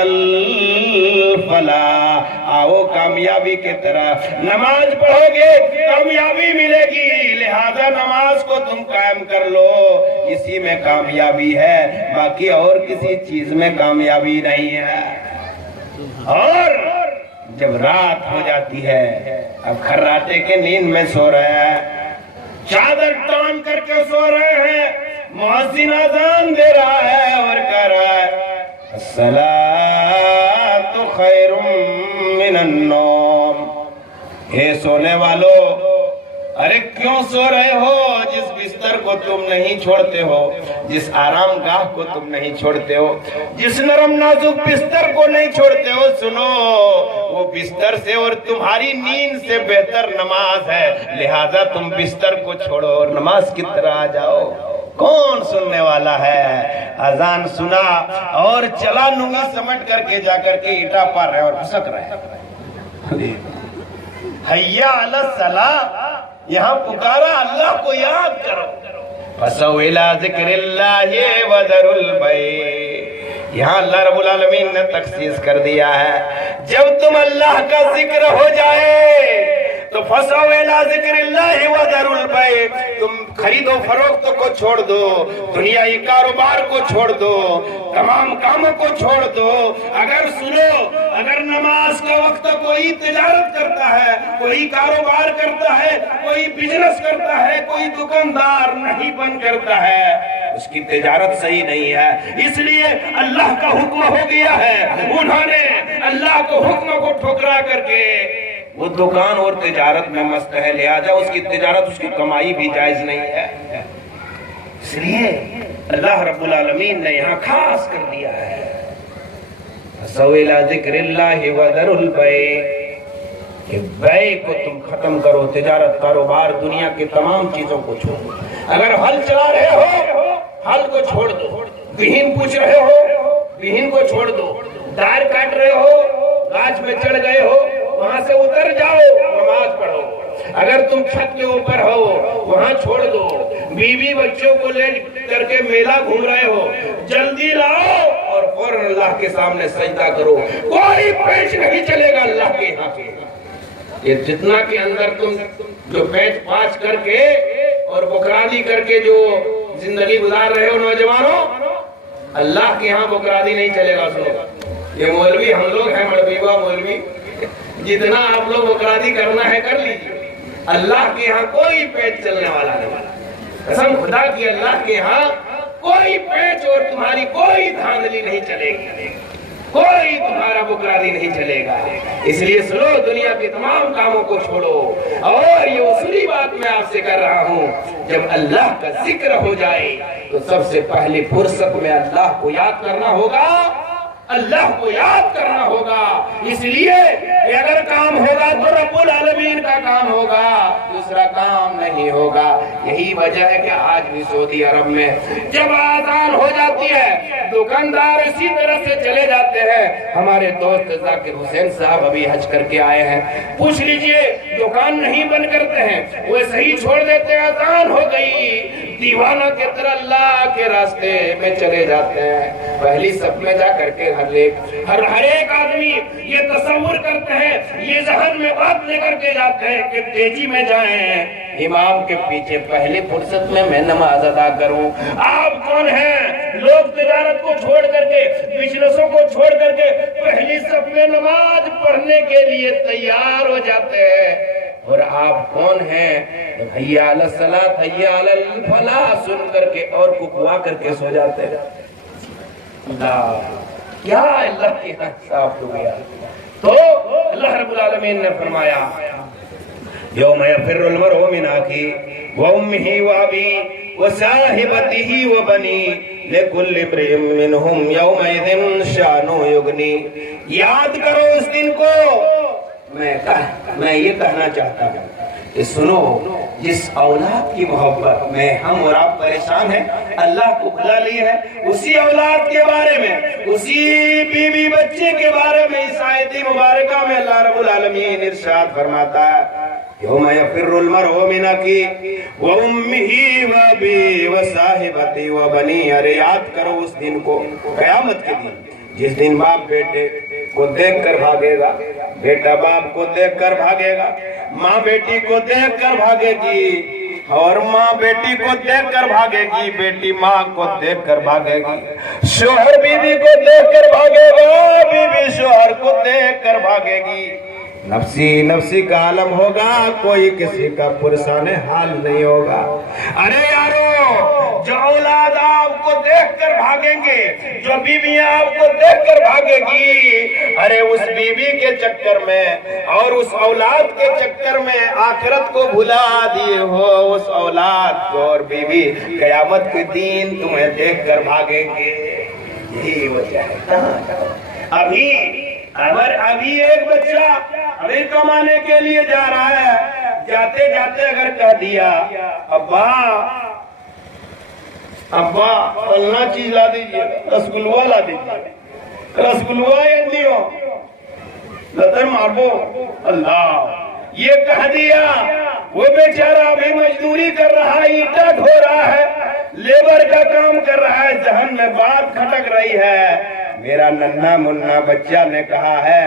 الفلاح، آؤ کامیابی کی طرف۔ نماز پڑھو گے کامیابی ملے گی، لہذا نماز کو تم قائم کر لو، اسی میں کامیابی ہے، باقی اور کسی چیز میں کامیابی نہیں ہے۔ اور جب رات ہو جاتی ہے، اب کھراٹے کے نیند میں سو رہے ہیں، چادر تان کر کے سو رہے ہیں، مؤذن اذان دے رہا ہے اور کہہ رہا ہے الصلاۃ خیر من النوم۔ اے سونے والو، ارے کیوں سو رہے ہو؟ جس بستر کو تم نہیں چھوڑتے ہو، جس آرام گاہ کو تم نہیں چھوڑتے ہو، جس نرم نازک بستر کو نہیں چھوڑتے ہو، سنو، وہ بستر سے اور تمہاری نیند سے بہتر نماز ہے، لہذا تم بستر کو چھوڑو اور نماز کی طرح آ جاؤ۔ کون سننے والا ہے؟ اذان سنا اور چلا نونگی سمٹ کر کے جا کر کے اٹا پار رہے اور پھسک رہے۔ حی علی الصلاۃ، یہاں پکارا اللہ کو یاد کرو، فَسَوْا إِلَىٰ ذِكْرِ اللَّهِ وَذَرُوا الْبَيْعَ. یہاں اللہ رب العالمین نے تخصیص کر دیا ہے جب تم اللہ کا ذکر ہو جائے تو فَسَوْا إِلَىٰ ذِكْرِ اللَّهِ وَذَرُوا الْبَيْعَ. تم خرید و فروخت کو چھوڑ دو، دنیائی کاروبار کو چھوڑ دو، تمام کاموں کو چھوڑ دو. اگر سنو، اگر نماز کا وقت کوئی تجارت کرتا ہے، کوئی کاروبار کرتا ہے، کوئی بزنس کرتا ہے، کوئی دکاندار نہیں بن کرتا ہے، اس کی تجارت صحیح نہیں ہے. اس لیے اللہ کا حکم ہو گیا ہے، انہوں نے اللہ کو حکم کو ٹھکرا کر کے وہ دکان اور تجارت میں مست ہے، لہذا اس کی تجارت، اس کی کمائی بھی جائز نہیں ہے. اس لیے اللہ رب العالمین نے یہاں خاص کر دیا ہے فَسَوْا إِلَىٰ ذِكْرِ اللَّهِ وَذَرُوا الْبَيْعَ کہ بیع کو تم ختم کرو، تجارت، کاروبار، دنیا کی تمام چیزوں کو چھوڑو. اگر ہل چلا رہے ہو، ہل کو چھوڑ دو. بہن پوچھ رہے ہو، بہن کو چھوڑ دو. دار کاٹ رہے ہو، گاچھ میں چڑھ گئے ہو، وہاں سے اتر جاؤ، نماز پڑھو. اگر تم چھت کے اوپر ہو، وہاں چھوڑ دو. بیوی بچوں کو لے کر کے میلہ گھوم رہے ہو، جلدی لاؤ اور فوراً اللہ کے سامنے سجدہ کرو. کوئی پیچ نہیں چلے گا اللہ کے یہاں پہ. یہ جتنا کے اندر تم جو پیچ پاچ کر کے اور بکرادی کر کے جو زندگی گزار رہے ہو نوجوانوں، اللہ کے یہاں بکرادی نہیں چلے گا. سنو، یہ مولوی ہم لوگ ہیں، مڑبیوا مولوی، جتنا آپ لوگ بکرادی کرنا ہے کر لیجیے. اللہ کے یہاں کوئی پیچ چلنے والا نہیں. قسم خدا کی اللہ کے ہاں کوئی پیچ اور تمہاری کوئی دھاندلی نہیں چلے گی، کوئی تمہارا بکرادی نہیں چلے گا. اس لیے سنو، دنیا کے تمام کاموں کو چھوڑو. اور یہ اصولی بات میں آپ سے کر رہا ہوں، جب اللہ کا ذکر ہو جائے تو سب سے پہلی فرصت میں اللہ کو یاد کرنا ہوگا، اللہ کو یاد کرنا ہوگا. اس لیے کہ اگر کام ہوگا تو رب العالمین کا کام ہوگا، دوسرا کام نہیں ہوگا. یہی وجہ ہے کہ آج بھی سعودی عرب میں جب آذان ہو جاتی ہے دکاندار اسی طرح سے چلے جاتے ہیں. ہمارے دوست ذاکر حسین صاحب ابھی حج کر کے آئے ہیں، پوچھ لیجئے دکان نہیں بند کرتے ہیں، وہ صحیح چھوڑ دیتے ہیں. آذان ہو گئی، دیوانہ کی طرح اللہ کے راستے میں چلے جاتے ہیں. پہلی صف میں جا کر کے ہر ایک آدمی یہ تصور کرتے ہیں، یہ ذہن میں بات لے کر کے جاتے ہیں کہ تیزی میں جائیں، امام کے پیچھے پہلی فرصت میں نماز ادا کروں. آپ کون ہیں؟ لوگ تجارت کو چھوڑ کر کے، بزنسوں کو چھوڑ کر کے پہلی صف میں نماز پڑھنے کے لیے تیار ہو جاتے ہیں. اور آپ کون ہیں؟ حی علی الصلاۃ، حی علی الفلاح سن کر کے اور ککوا کر کے سو جاتے ہیں. کیا اللہ کی صاف ہو گیا. تو اللہ رب العالمین نے فرمایا یوم یفر المرء من اخیہ وامہ وابیہ وصاحبتہ وبنیہ لکل امرئ منہم یومئذ شأن یغنی. یاد کرو اس دن کو. میں یہ کہنا چاہتا ہوں کہ سنو، جس اولاد کی محبت میں ہم اور آپ پریشان ہیں، اللہ کو بلا لی ہے اسی اولاد کے بارے میں، اسی بیوی بچے کے بارے میں. اس آیت مبارکہ میں اللہ رب العالمین ارشاد فرماتا ہے یوم یفر المرء من اخیہ وامہ وابیہ وصاحبتہ وبنیہ. ارے یاد کرو اس دن کو، قیامت کے دن، جس دن باپ بیٹے کو دیکھ کر بھاگے گا، بیٹا باپ کو دیکھ کر بھاگے گا، ماں بیٹی کو دیکھ کر بھاگے گی، اور ماں بیٹی کو دیکھ کر بھاگے گی، بیٹی ماں کو دیکھ کر بھاگے گی، شوہر بیوی کو دیکھ کر بھاگے گا، بیوی شوہر کو دیکھ کر بھاگے گی. نفسی نفسی کا عالم ہوگا، کوئی کسی کا پرسان حال نہیں ہوگا. ارے یارو، جو اولاد آپ کو دیکھ کر بھاگیں گے، جو بیویاں آپ کو دیکھ کر بھاگے گی، ارے اس بیوی کے چکر میں اور اس اولاد کے چکر میں آخرت کو بھلا دیے ہو. اس اولاد کو اور بیوی قیامت کے دن تمہیں دیکھ کر بھاگیں گے. یہی وجہ ہے. ابھی ایک بچہ ابھی کمانے کے لیے جا رہا ہے، جاتے جاتے اگر کہہ دیا ابا فلنا چیز لا دیجیے، رسگلوا لا دیجیے، رسگلوا ایک دیو لطر ماربو، اللہ یہ کہہ دیا، وہ بیچارہ ابھی مزدوری کر رہا ہے، اینٹا ڈھو رہا ہے، لیبر کا کام کر رہا ہے، ذہن میں بات کھٹک رہی ہے۔ میرا ننھا منا بچہ نے کہا ہے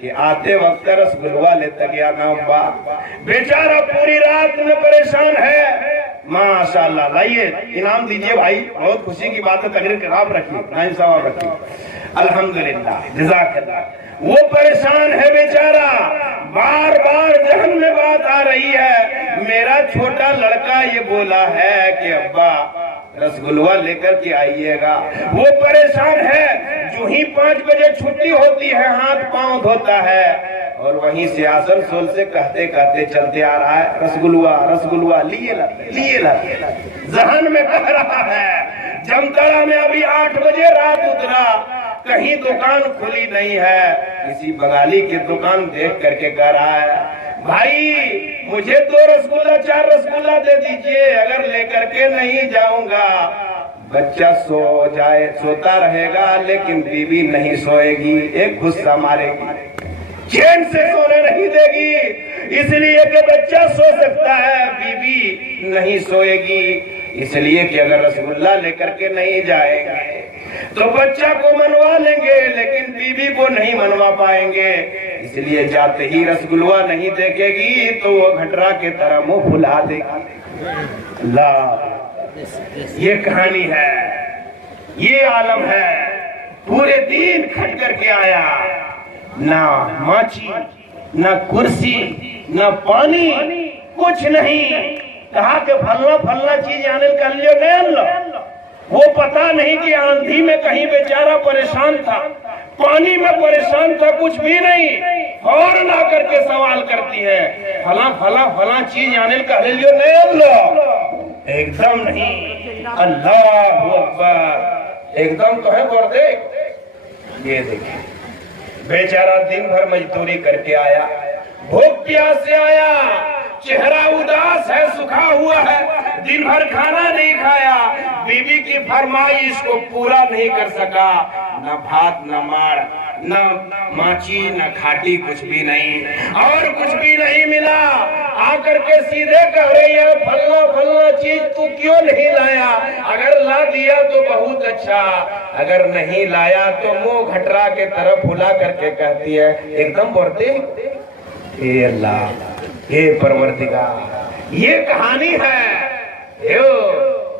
کہ آتے وقت رسگلوا لیتا گیا نا ابا۔ بیچارہ پوری رات میں پریشان ہے۔ ماشاءاللہ، لائیے انعام دیجئے بھائی، بہت خوشی کی بات ہے، تقریر خراب رکھی، نائم ثواب رکھی، الحمدللہ، جزاک اللہ۔ وہ پریشان ہے بیچارہ، بار بار ذہن میں بات آ رہی ہے۔ میرا چھوٹا لڑکا یہ بولا ہے کہ ابا رسگلوا لے کر کے آئیے گا۔ وہ پریشان ہے، جو ہی 5 بجے چھٹی ہوتی ہے ہاتھ پاؤں دھوتا ہے، اور وہیں سے آسنسول سے کہتے کہتے چلتے آ رہا ہے، رسگلوا رسگلوا لیے لا۔ ذہن میں کہہ رہا ہے، جمتڑا میں ابھی 8 بجے رات اترا، کہیں دکان کھلی نہیں ہے۔ کسی بنگالی کی دکان دیکھ کر کے کہہ رہا ہے، بھائی مجھے 2 رسگلہ 4 رسگلہ دے دیجئے، اگر لے کر کے نہیں جاؤں گا بچہ سوتا رہے گا لیکن بیوی نہیں سوئے گی، ایک غصہ مارے گی، چین سے سونے نہیں دے گی، اس لیے کہ بچہ سو سکتا ہے، بیوی نہیں سوئے گی، اس لیے کہ اگر رسگلہ لے کر کے نہیں جائیں گے تو بچہ کو منوا لیں گے لیکن بیوی کو نہیں منوا پائیں گے، اس لیے جاتے ہی رسگلوا نہیں دیکھے گی تو وہ گھٹرا کے طرح منہ پھلا دے گی۔ اللہ، یہ کہانی ہے، یہ عالم ہے۔ پورے دن کھٹ کر کے آیا، نہ ماچی نہ کرسی نہ پانی، کچھ نہیں۔ کہا کہ پھلنا چیز آنے کر لیو گئے اللہ، وہ پتا نہیں کہ آندھی میں کہیں بیچارہ پریشان تھا، پانی میں پریشان تھا، کچھ بھی نہیں، فوراً آ کر کے سوال کرتی ہے، فلاں چیز آنے کا لے لیو نہیں اللہ، ایک دم نہیں، اللہ اکبر، ایک دم تو ہے اور دیکھ، یہ دیکھیں بیچارہ دن بھر مزدوری کر کے آیا، بھوک پیاس سے آیا، چہرہ اداس ہے، سکھا ہوا ہے، دن بھر کھانا نہیں کھایا، بیوی کی فرمائش کو پورا نہیں کر سکا، نہ بھات نہ ماڑ نہ ماچی نہ کھاٹی، کچھ بھی نہیں، اور کچھ بھی نہیں ملا۔ آ کر کے سیدھے کہہ رہی ہے، پھلنا چیز تو کیوں نہیں لایا؟ اگر لا دیا تو بہت اچھا، اگر نہیں لایا تو منہ گھٹرا کے طرف پھلا کر کے کہتی ہے، ایک دم بورتے، اے اللہ، اے پروردگار۔ یہ کہانی ہے،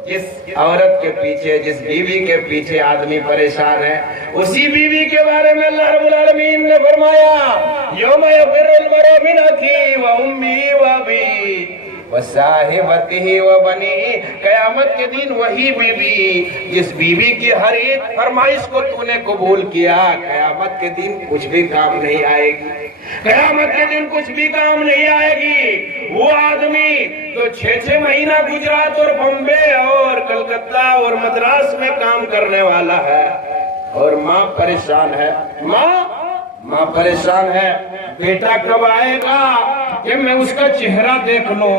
جس عورت کے پیچھے، جس بیوی کے پیچھے آدمی پریشان ہے، اسی بیوی کے بارے میں اللہ رب العالمین نے فرمایا، یوم یفر المرء من اخیہ و امہ و ابیہ و صاحبتہ و بنیہ، قیامت کے دن وہی بیوی جس بیوی کی ہر ایک فرمائش کو تو نے قبول کیا، قیامت کے دن کچھ بھی کام نہیں آئے گی، قیامت کے دن کچھ بھی کام نہیں آئے گی۔ وہ آدمی تو 6 مہینہ گجرات اور بمبے اور کلکتہ اور مدراس میں کام کرنے والا ہے، اور ماں پریشان ہے، ماں پریشان ہے، بیٹا کب آئے گا کہ میں اس کا چہرہ دیکھ لوں،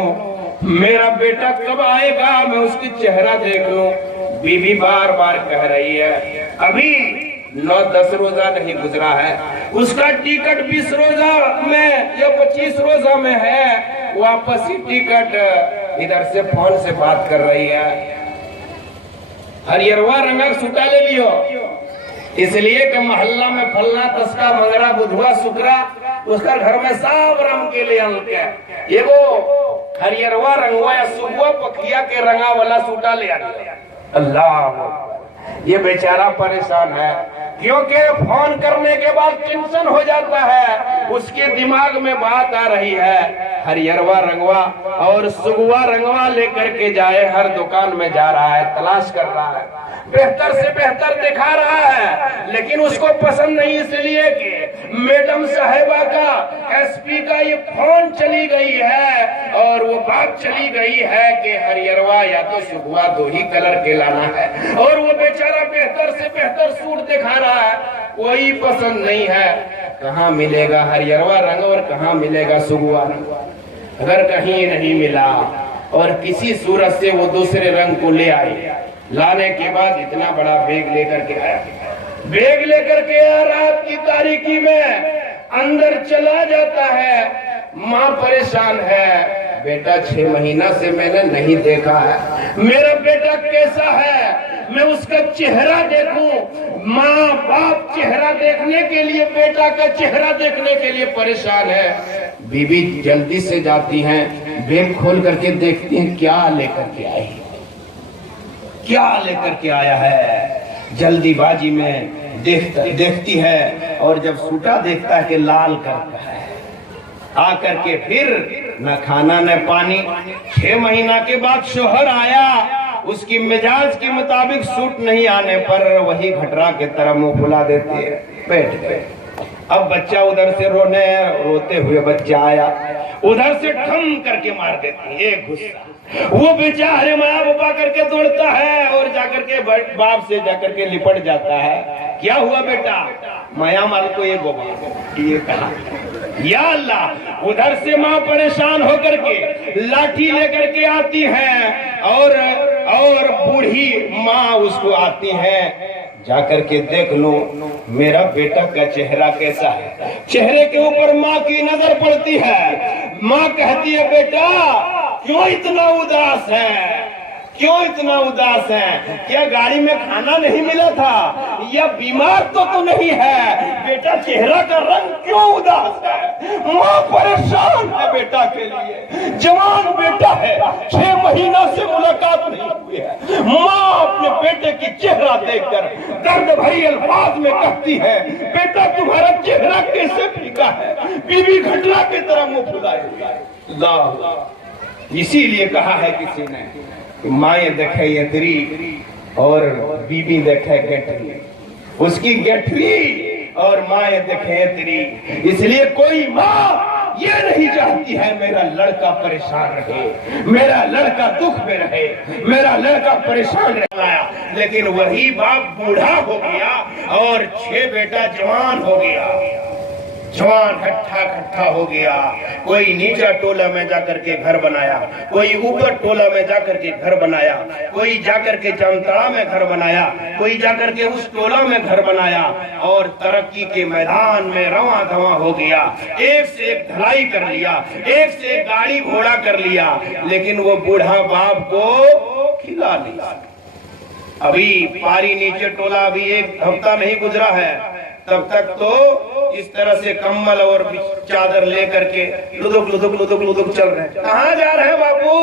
میرا بیٹا کب آئے گا میں اس کی چہرہ دیکھ لوں۔ بیوی بار بار کہہ رہی ہے، ابھی 9-10 روزہ نہیں گزرا ہے، اس کا ٹکٹ 20 روزہ میں یا 25 روزہ میں ہے، واپس ہی ٹکٹ، ادھر سے فون سے بات کر رہی ہے، ہریروا رنگا سوٹا لے لیو، اس لیے کہ محلہ میں پھلنا تسکا منگرا بدھوا سکرا، اس کا گھر میں صاف رنگ کے لیے انکے، یہ وہ ہریروا رنگوا یا صبح پکھیا کے رنگا والا سوٹا لے آنے۔ اللہ، یہ بیچارہ پریشان ہے، کیونکہ فون کرنے کے بعد ٹینشن ہو جاتا ہے، اس کے دماغ میں بات آ رہی ہے، ہریروا رنگوا اور سگوا رنگوا لے کر کے جائے، ہر دکان میں جا رہا ہے، تلاش کر رہا ہے، بہتر سے بہتر دکھا رہا ہے، لیکن اس کو پسند نہیں، اس لیے کہ میڈم صاحبہ کا ایس پی کا یہ فون چلی گئی ہے اور وہ بات چلی گئی ہے کہ ہریروا یا تو سگوا 2 ہی کلر کے لانا ہے، اور وہ بیچارہ بہتر سے بہتر سوٹ دکھا رہا ہے، کوئی پسند نہیں ہے، کہاں ملے گا ہریروا رنگ اور کہاں ملے گا سگوا رنگ؟ اگر کہیں نہیں ملا اور کسی صورت سے وہ دوسرے رنگ کو لے آئی، لانے کے بعد اتنا بڑا بیگ لے کر کے آیا، بیگ لے کر کے رات کی تاریکی میں اندر چلا جاتا ہے، ماں پریشان ہے، بیٹا 6 مہینہ سے میں نے نہیں دیکھا ہے، میرا بیٹا کیسا ہے، میں اس کا چہرہ دیکھوں۔ ماں باپ چہرہ دیکھنے کے لیے، بیٹا کا چہرہ دیکھنے کے لیے پریشان ہے۔ بیوی جلدی سے جاتی ہیں، بیگ کھول کر کے دیکھتی ہیں کیا لے کر کے آئی، کیا لے کر کے آیا ہے۔ جلدی بازی میں دیکھتی ہے، اور جب سوٹا دیکھتا ہے کہ لال کرتا ہے، آ کر کے پھر نہ کھانا نہ پانی۔ 6 مہینہ کے بعد شوہر آیا، اس کی مزاج کے مطابق سوٹ نہیں آنے پر وہی گھٹرا کے طرح منہ پھلا دیتی ہے، بیٹھ گئے۔ اب بچہ ادھر سے روتے ہوئے بچہ آیا، ادھر سے ٹھم کر کے مار دیتی ہے ایک غصہ۔ وہ بیچارے ماں باپا کر کے دوڑتا ہے اور جا کر کے باپ سے جا کر کے لپٹ جاتا ہے۔ کیا ہوا بیٹا؟ میاں مال کو یہ گوبا یہ کہا، یا اللہ۔ ادھر سے ماں پریشان ہو کر کے لاٹھی لے کر کے آتی ہے، اور بوڑھی ماں اس کو آتی ہے، جا کر کے دیکھ لو میرا بیٹا کا چہرہ کیسا ہے۔ چہرے کے اوپر ماں کی نظر پڑتی ہے، ماں کہتی ہے بیٹا کیوں اتنا اداس ہے، کیوں اتنا اداس ہے؟ کیا گاڑی میں کھانا نہیں ملا تھا، یا بیمار تو نہیں ہے؟ بیٹا چہرہ کا رنگ کیوں اداس ہے؟ ماں پریشان ہے بیٹا کے لیے، جوان بیٹا ہے، 6 مہینہ سے ملاقات نہیں ہوئی ہے۔ ماں اپنے بیٹے کی چہرہ دیکھ کر درد بھری الفاظ میں کہتی ہے بیٹا تمہارا چہرہ کیسے پھیکا ہے، بیوی گھٹلا کی طرح منہ پھلائے ہوئے۔ اسی لیے کہا ہے کسی نے کہ مائیں دیکھے یہ تری اور بیوی دیکھے گٹری، اس کی گٹری اور مائیں دیکھے تری۔ اس لیے کوئی ماں یہ نہیں چاہتی ہے میرا لڑکا پریشان رہے، میرا لڑکا دکھ میں رہے، میرا لڑکا پریشان رہا، لیکن وہی باپ بوڑھا ہو گیا اور 6 بیٹا جوان ہو گیا، جوان کھٹا ہو گیا۔ کوئی نیچا ٹولہ میں جا کر کے گھر بنایا، کوئی اوپر ٹولہ میں جا کر کے گھر بنایا، کوئی جا کر کے جامتڑا میں گھر بنایا، کوئی جا کر کے اس ٹولہ میں گھر بنایا، اور ترقی کے میدان میں رواں دواں ہو گیا، ایک سے ایک ڈھلائی کر لیا، ایک سے ایک گاڑی گھوڑا کر لیا، لیکن وہ بوڑھا باپ کو کھلا نہیں۔ ابھی پاری نیچے ٹولہ ابھی 1 ہفتہ نہیں گزرا ہے، تب تک تو اس طرح سے کمبل اور چادر لے کر کے لدک چل رہے ہیں۔ کہاں جا رہے ہیں باپو؟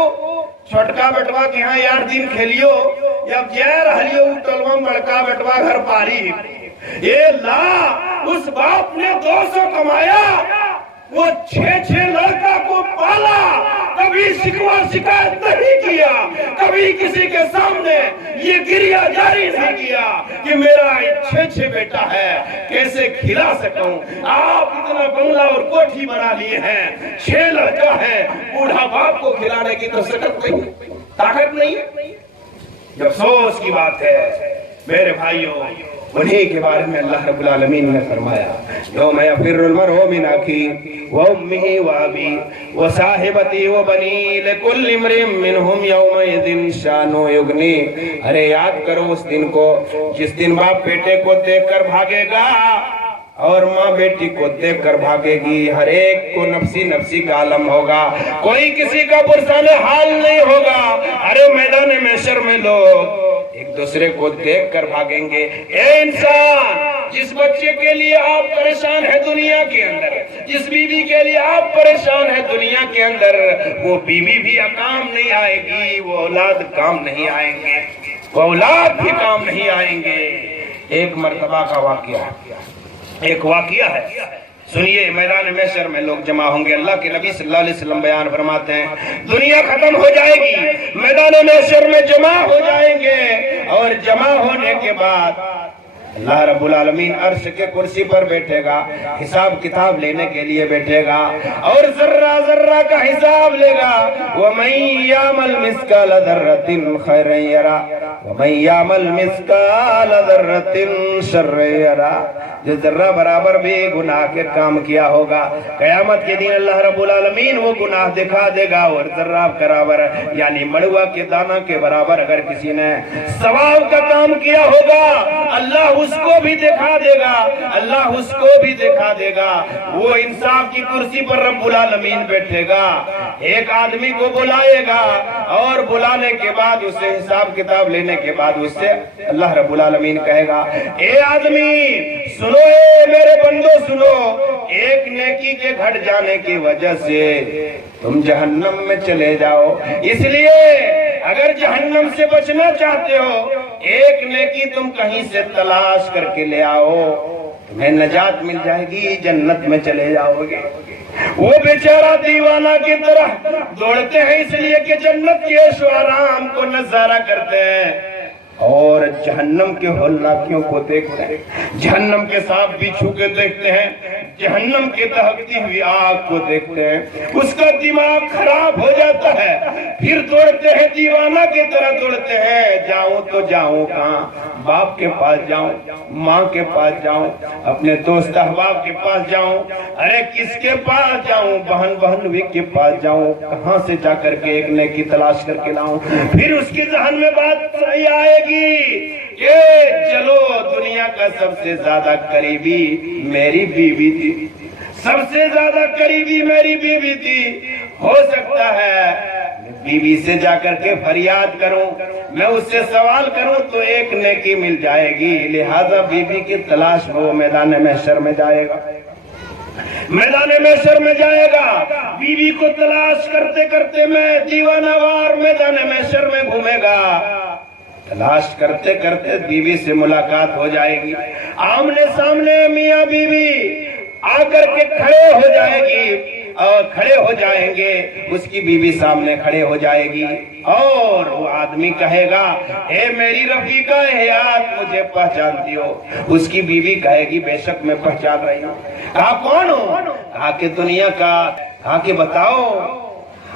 چھوٹکا بٹوا کے ہاں یار دن کھیلیو، یا جیر ہلیو ٹولوا بڑکا بٹوا گھر پاری۔ یہ لا اس باپ نے 200 کمایا، وہ 6 لڑکا کو پالا، کبھی شکوہ شکایت نہیں کیا، کبھی کسی کے سامنے یہ گریہ جاری نہیں کیا کہ میرا 6 بیٹا ہے، کیسے کھلا سکوں۔ آپ اتنا بنگلہ اور کوٹھی بنا لیے ہیں، 6 لڑکا ہے، بوڑھا باپ کو کھلانے کی تو سکت نہیں، طاقت نہیں ہے۔ جب افسوس کی بات ہے میرے بھائیوں، انہی کے بارے میں اللہ رب العالمین نے فرمایا یوم یفر المرء من اخیہ وامہ وابیہ وصاحبتہ وبنیہ لکل امرئ منہم یومئذ شأن یغنیہ۔ ارے یاد کرو اس دن کو جس دن باپ بیٹے کو دیکھ کر بھاگے گا اور ماں بیٹی کو دیکھ کر بھاگے گی، ہر ایک کو نفسی نفسی کا عالم ہوگا، کوئی کسی کا پرسان حال نہیں ہوگا۔ ارے میدان محشر میں لوگ ایک دوسرے کو دیکھ کر بھاگیں گے۔ اے انسان، جس بچے کے لیے آپ پریشان ہیں دنیا کے اندر، جس بیوی کے لیے آپ پریشان ہیں دنیا کے اندر، وہ بیوی بھی کام نہیں آئے گی، وہ اولاد کام نہیں آئیں گے، وہ اولاد بھی کام نہیں آئیں گے۔ ایک مرتبہ کا واقعہ، ایک واقعہ ہے، سنیے۔ میدان محشر میں لوگ جمع ہوں گے، اللہ کے نبی صلی اللہ علیہ وسلم بیان فرماتے ہیں دنیا ختم ہو جائے گی، میدان محشر میں جمع ہو جائیں گے، اور جمع ہونے کے بعد اللہ رب العالمین عرش کے کرسی پر بیٹھے گا، حساب کتاب لینے کے لیے بیٹھے گا، اور ذرہ ذرہ کا حساب لے گا۔ وَمَن يَعْمَلْ مِثْقَالَ ذَرَّةٍ خَيْرًا يَرَهُ، وَمَن يَعْمَلْ مِثْقَالَ ذَرَّةٍ شَرًّا يَرَهُ، جو ذرہ برابر بھی گناہ کے کام کیا ہوگا قیامت کے دن اللہ رب العالمین وہ گناہ دکھا دے گا، اور ذرہ برابر یعنی مڑوا کے دانہ کے برابر اگر کسی نے ثواب کا کام کیا ہوگا اللہ اس کو بھی دکھا دے گا، اللہ اس کو بھی دکھا دے گا۔ وہ انصاف کی کرسی پر رب العالمین بیٹھے گا، ایک آدمی کو بلائے گا، اور بلانے کے بعد اس سے حساب کتاب لینے کے بعد اس سے اللہ رب العالمین کہے گا، اے آدمی سنو، اے میرے بندو سنو، ایک نیکی کے گھٹ جانے کی وجہ سے تم جہنم میں چلے جاؤ، اس لیے اگر جہنم سے بچنا چاہتے ہو ایک نیکی تم کہیں سے تلاش کر کے لے آؤ، تمہیں نجات مل جائے گی، جنت میں چلے جاؤ گے۔ وہ بیچارہ دیوانہ کی طرح دوڑتے ہیں اس لیے کہ جنت کے عیش و آرام کو نظارہ کرتے ہیں، اور جہنم کے ہولناکیوں کو دیکھتے ہیں، جہنم کے سانپ بچھو کے دیکھتے ہیں، جہنم کے دہکتی ہوئی آگ کو دیکھتے ہیں، اس کا دماغ خراب ہو جاتا ہے، پھر دوڑتے ہیں دیوانہ کی طرح دوڑتے ہیں، جاؤں تو جاؤں کہاں، باپ کے پاس جاؤں، ماں کے پاس جاؤں، اپنے دوست احباب کے پاس جاؤں، ارے کس کے پاس جاؤں، بہن بہنوی کے پاس جاؤں، کہاں سے جا کر کے ایک نیکی تلاش کر کے لاؤں۔ پھر اس کی ذہن میں بات صحیح آئے گی کہ چلو دنیا کا سب سے زیادہ قریبی میری بیوی تھی، سب سے زیادہ قریبی میری بیوی تھی، ہو سکتا ہے بیوی سے جا کر کے فریاد کروں، میں اس سے سوال کروں تو ایک نیکی مل جائے گی، لہذا بیوی کی تلاش میں وہ میدان محشر میں جائے گا، میدان محشر میں جائے گا، بیوی کو تلاش کرتے کرتے میں دیوانہ وار میدان محشر میں گھومے گا، تلاش کرتے کرتے بیوی سے ملاقات ہو جائے گی، آمنے سامنے میاں بیوی آ کر کے کھڑے ہو جائے گی، اور کھڑے ہو جائیں گے، اس کی بیوی سامنے کھڑے ہو جائے گی، اور وہ آدمی کہے گا اے میری رفیقہ حیات مجھے پہچانتی ہو؟ اس کی بیوی کہے گی بے شک میں پہچان رہی ہوں۔ کہا کون ہو؟ کہا کہ دنیا کا۔ کہا کہ بتاؤ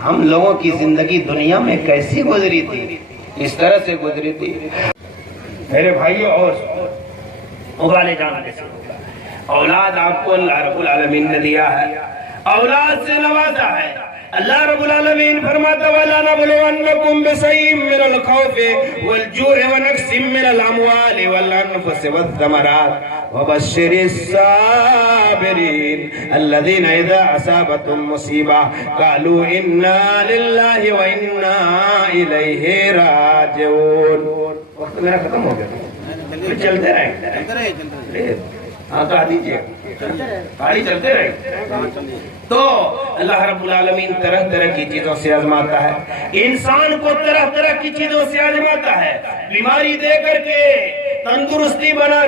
ہم لوگوں کی زندگی دنیا میں کیسی گزری تھی؟ اس طرح سے گزری تھی میرے بھائیوں، اور ابالے جان کیسے ہوگا؟ اولاد آپ کو اللہ رب العالمین نے دیا ہے، اولاد سے نوازا ہے۔ اللہ رب العالمین فرماتا وَلَا نَبْلُوَنَّكُمْ بِشَيْءٍ مِّنَ الْخَوْفِ وَالْجُوعِ وَنَقْصٍ مِّنَ الْأَمْوَالِ وَالْأَنفُسِ وَالثَّمَرَاتِ وَبَشِّرِ الصَّابِرِينَ الَّذِينَ إِذَا أَصَابَتْهُمْ مُصِيبَةٌ قَالُوا إِنَّا لِلَّهِ وَإِنَّا إِلَيْهِ رَاجِعُونَ۔ وقت میرا ختم ہو گیا، چلتے رہیں، ہاں کہا دیجئے گاڑی چلتے رہے۔ تو اللہ رب العالمین طرح طرح کی چیزوں سے آزماتا ہے، انسان کو طرح طرح کی چیزوں سے آزماتا ہے، بیماری دے کر کے تندرست بنا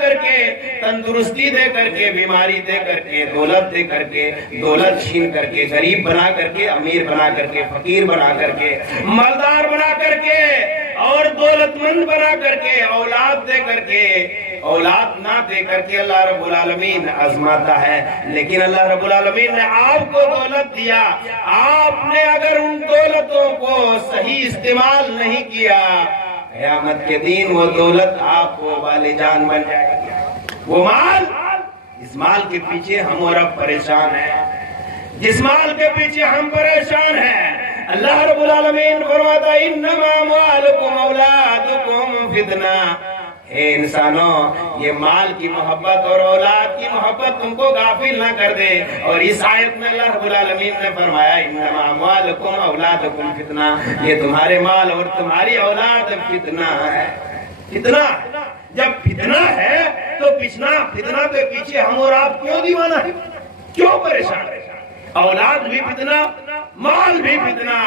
کر کے، تندرستی دے کر کے، بیماری دے کر کے، دولت دے کر کے، دولت چھین کر کے، غریب بنا کر کے، امیر بنا کر کے، فقیر بنا کر کے، مالدار بنا کر کے، اور دولت مند بنا کر کے، اولاد دے کر کے، اولاد نہ دے کر کے اللہ رب العالمین آزماتا ہے۔ لیکن اللہ رب العالمین نے آپ کو دولت دیا، آپ نے اگر ان دولتوں کو صحیح استعمال نہیں کیا، قیامت کے دن وہ دولت آپ کو وبال جان بن جائے گی۔ وہ مال، اس مال کے پیچھے ہم اور اب پریشان ہیں، جس مال کے پیچھے ہم پریشان ہیں، اللہ رب العالمین فرماتا انما اموالکم اولادکم فتنہ۔ اے انسانوں، یہ مال کی محبت اور اولاد کی محبت تم کو غافل نہ کر دے۔ اور اس آیت میں اللہ رب العالمین نے فرمایا انما اموالکم اولادکم فتنہ، یہ تمہارے مال اور تمہاری اولاد فتنہ ہے۔ فتنہ، جب فتنہ ہے تو فتنہ کے پیچھے ہم اور آپ کیوں دیوانہ ہے، کیوں پریشان ہے؟ اولاد بھی فتنہ، مال بھی فتنہ،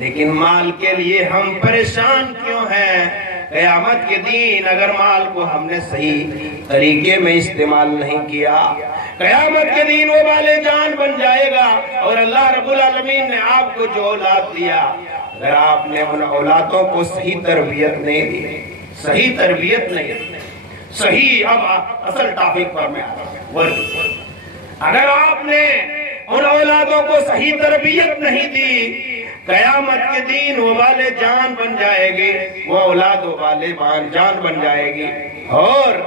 لیکن مال کے لیے ہم پریشان کیوں ہیں؟ قیامت کے دن اگر مال کو ہم نے صحیح طریقے میں استعمال نہیں کیا، قیامت کے دن وہ والے جان بن جائے گا۔ اور اللہ رب العالمین نے آپ کو جو اولاد دیا، اگر آپ نے ان اولادوں کو صحیح تربیت نہیں دی، صحیح تربیت نہیں دی، صحیح، اب اصل ٹاپک پر میں آتا ہوں، اگر آپ نے ان اولادوں کو صحیح تربیت نہیں دی، قیامت کے دن وہ والے جان بن جائے گی، وہ اولاد وہ والے جان بن جائے گی، اور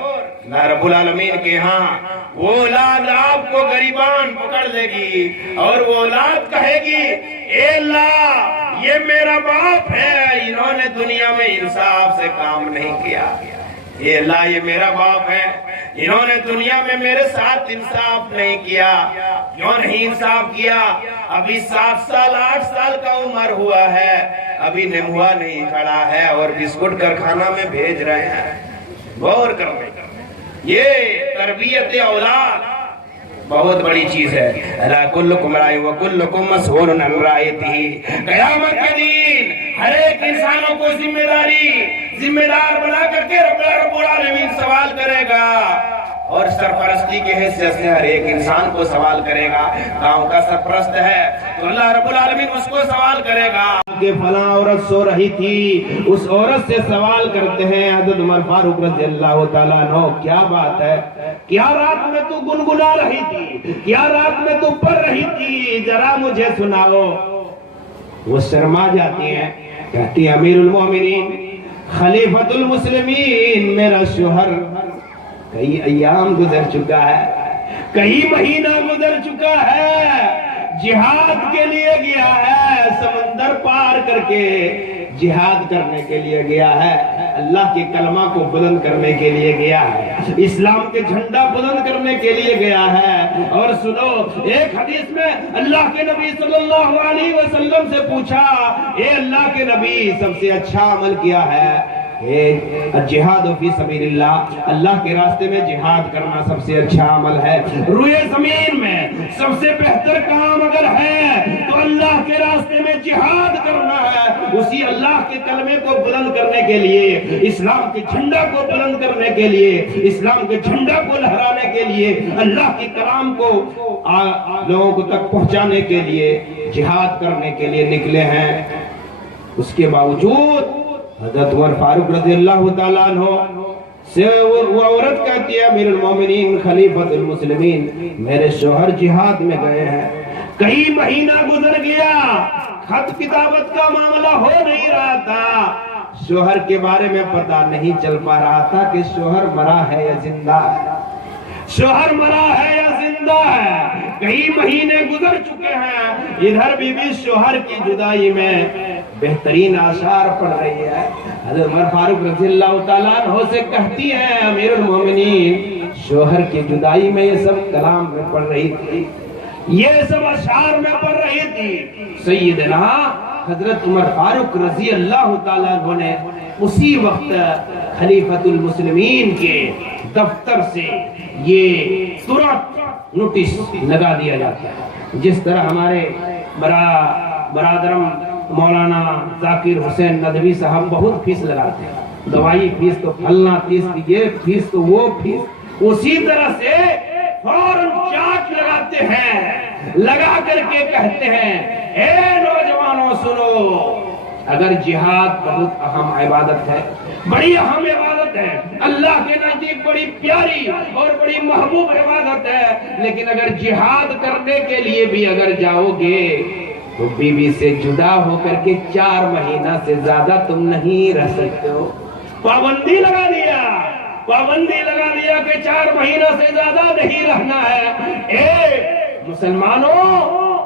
اللہ رب العالمین کے ہاں وہ اولاد آپ کو غریبان پکڑ لے گی، اور وہ اولاد کہے گی اے اللہ یہ میرا باپ ہے، انہوں نے دنیا میں انصاف سے کام نہیں کیا، اے اللہ یہ میرا باپ ہے، انہوں نے دنیا میں میرے ساتھ انصاف نہیں کیا، کیوں نہیں انصاف کیا؟ ابھی 7 سال 8 سال کا عمر ہوا ہے، ابھی نموا نہیں چڑھا ہے، اور بسکٹ کارخانہ میں بھیج رہے ہیں۔ غور کرنے یہ تربیت اولاد بہت بڑی چیز ہے۔ الا کلکم راع و کلکم مسئول عن رعیتہ، قیامت کے دن ہر ایک انسانوں کو ذمہ دار بنا کر کے رب العالمین سوال کرے گا، اور سرپرستی کے حیثیت سے ہر ایک انسان کو سوال کرے گا۔ گاؤں کا سرپرست ہے تو اللہ رب العالمین اس کو سوال کرے گا کہ فلاں عورت سو رہی تھی، اس عورت سے سوال کرتے ہیں حضرت عمر فاروق رضی اللہ تعالیٰ عنہ کیا بات ہے، کیا رات میں تو گنگنا رہی تھی، کیا رات میں تو پڑھ رہی تھی، ذرا مجھے سناؤ۔ وہ شرما جاتی ہیں، کہتی ہیں امیر المومنین خلیفۃ المسلمین میرا شوہر کئی ایام گزر چکا ہے، کئی مہینہ گزر چکا ہے، جہاد کے لیے گیا ہے، سمندر پار کر کے جہاد کرنے کے لیے گیا ہے، اللہ کے کلمہ کو بلند کرنے کے لیے گیا ہے، اسلام کے جھنڈا بلند کرنے کے لیے گیا ہے۔ اور سنو ایک حدیث میں اللہ کے نبی صلی اللہ علیہ وسلم سے پوچھا اے اللہ کے نبی سب سے اچھا عمل کیا ہے؟ جہاد فی سبیل اللہ، اللہ کے راستے میں جہاد کرنا سب سے اچھا عمل ہے۔ روئے زمین میں سب سے بہتر کام اگر ہے تو اللہ کے راستے میں جہاد کرنا ہے، اسی اللہ کے کلمے کو بلند کرنے کے لیے، اسلام کے جھنڈا کو بلند کرنے کے لیے، اسلام کے جھنڈا کو لہرانے کے لیے، اللہ کے کلام کو لوگوں کو تک پہنچانے کے لیے، جہاد کرنے کے لیے نکلے ہیں۔ اس کے باوجود حضرت عمر فاروق رضی اللہ تعالیٰ عنہ سے وہ عورت کہتی ہے امیر المومنین خلیفۃ المسلمین میرے شوہر جہاد میں گئے ہیں، کئی مہینہ گزر گیا، خط کتابت کا معاملہ ہو نہیں رہا تھا، شوہر کے بارے میں پتہ نہیں چل پا رہا تھا کہ شوہر مرا ہے یا زندہ ہے، شوہر مرا ہے یا زندہ ہے، کئی مہینے گزر چکے ہیں، ادھر بی بی شوہر کی جدائی میں بہترین آثار پڑھ رہی ہے۔ حضرت عمر فاروق رضی اللہ تعالیٰ عنہ سے کہتی ہیں امیر المومنین شوہر کی جدائی میں یہ سب کلام میں پڑھ رہی تھی، یہ سب اشعار میں پڑھ رہی تھی۔ سیدنا حضرت عمر فاروق رضی اللہ تعالیٰ عنہ نے اسی وقت خلیفۃ المسلمین کے دفتر سے یہ ترنت نوٹس لگا دیا جاتا ہے، جس طرح ہمارے برادرم مولانا ذاکر حسین ندوی صاحب بہت فیس لگاتے ہیں، دوائی فیس تو پھلنا فیس، یہ فیس تو وہ فیس، اسی طرح سے فوراً چارج لگاتے ہیں، لگا کر کے کہتے ہیں اے نوجوانوں سنو، اگر جہاد بہت اہم عبادت ہے، بڑی اہم عبادت ہے، اللہ کے نزدیک بڑی پیاری اور بڑی محبوب عبادت ہے، لیکن اگر جہاد کرنے کے لیے بھی اگر جاؤ گے تو بیوی سے جدا ہو کر کے 4 مہینہ سے زیادہ تم نہیں رہ سکتے ہو۔ پابندی لگا دیا کہ 4 مہینہ سے زیادہ نہیں رہنا ہے۔ اے مسلمانوں،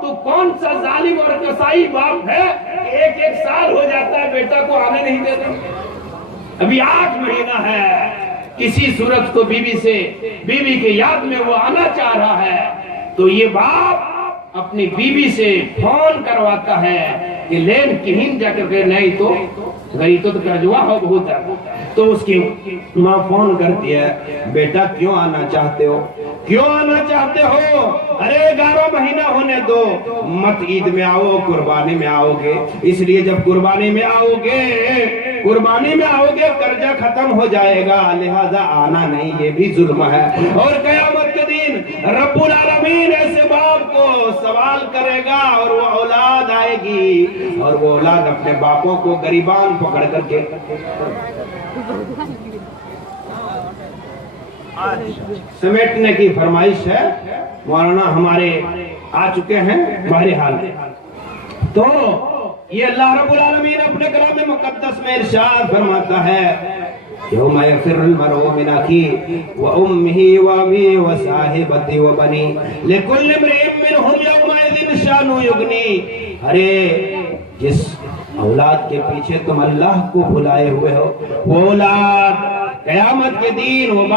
تو کون سا ظالم اور کسائی باپ ہے کہ 1 سال ہو جاتا ہے بیٹا کو آنے نہیں دیتے؟ ابھی 8 مہینہ ہے، کسی صورت کو بیوی کے یاد میں وہ آنا چاہ رہا ہے تو یہ باپ اپنی بیوی سے فون کرواتا ہے کہ لین کہیں جا کر کے نہیں تو گئی تو کرجوا ہو بہت ہے، تو اس کی ماں فون کرتی ہے بیٹا کیوں آنا چاہتے ہو، کیوں آنا چاہتے ہو؟ ارے 11 مہینہ ہونے دو، مت عید میں آؤ قربانی میں آؤ گے، اس لیے جب قربانی میں آؤ گے قرضہ ختم ہو جائے گا، لہذا آنا نہیں، یہ بھی ظلم ہے۔ اور قیامت کے دن رب العالمین ایسے باپ کو سوال کرے گا اور وہ اولاد آئے گی اور وہ اولاد اپنے باپوں کو غریبان پکڑ کر کے سمیٹنے کی فرمائش ہے۔ مولانا ہمارے آ چکے ہیں بہرحال، تو یہ اللہ رب العالمین اپنے کلام مقدس میں ارشاد فرماتا ہے یوم یفر المرء من اخیہ وامہ وابیہ وصاحبتہ وبنیہ لکل امرئ منہم یومئذ شأن یغنیہ۔ ارے جس اولاد کے پیچھے تم اللہ کو بھلائے ہوئے ہو، وہ اولاد قیامت کے دن وہ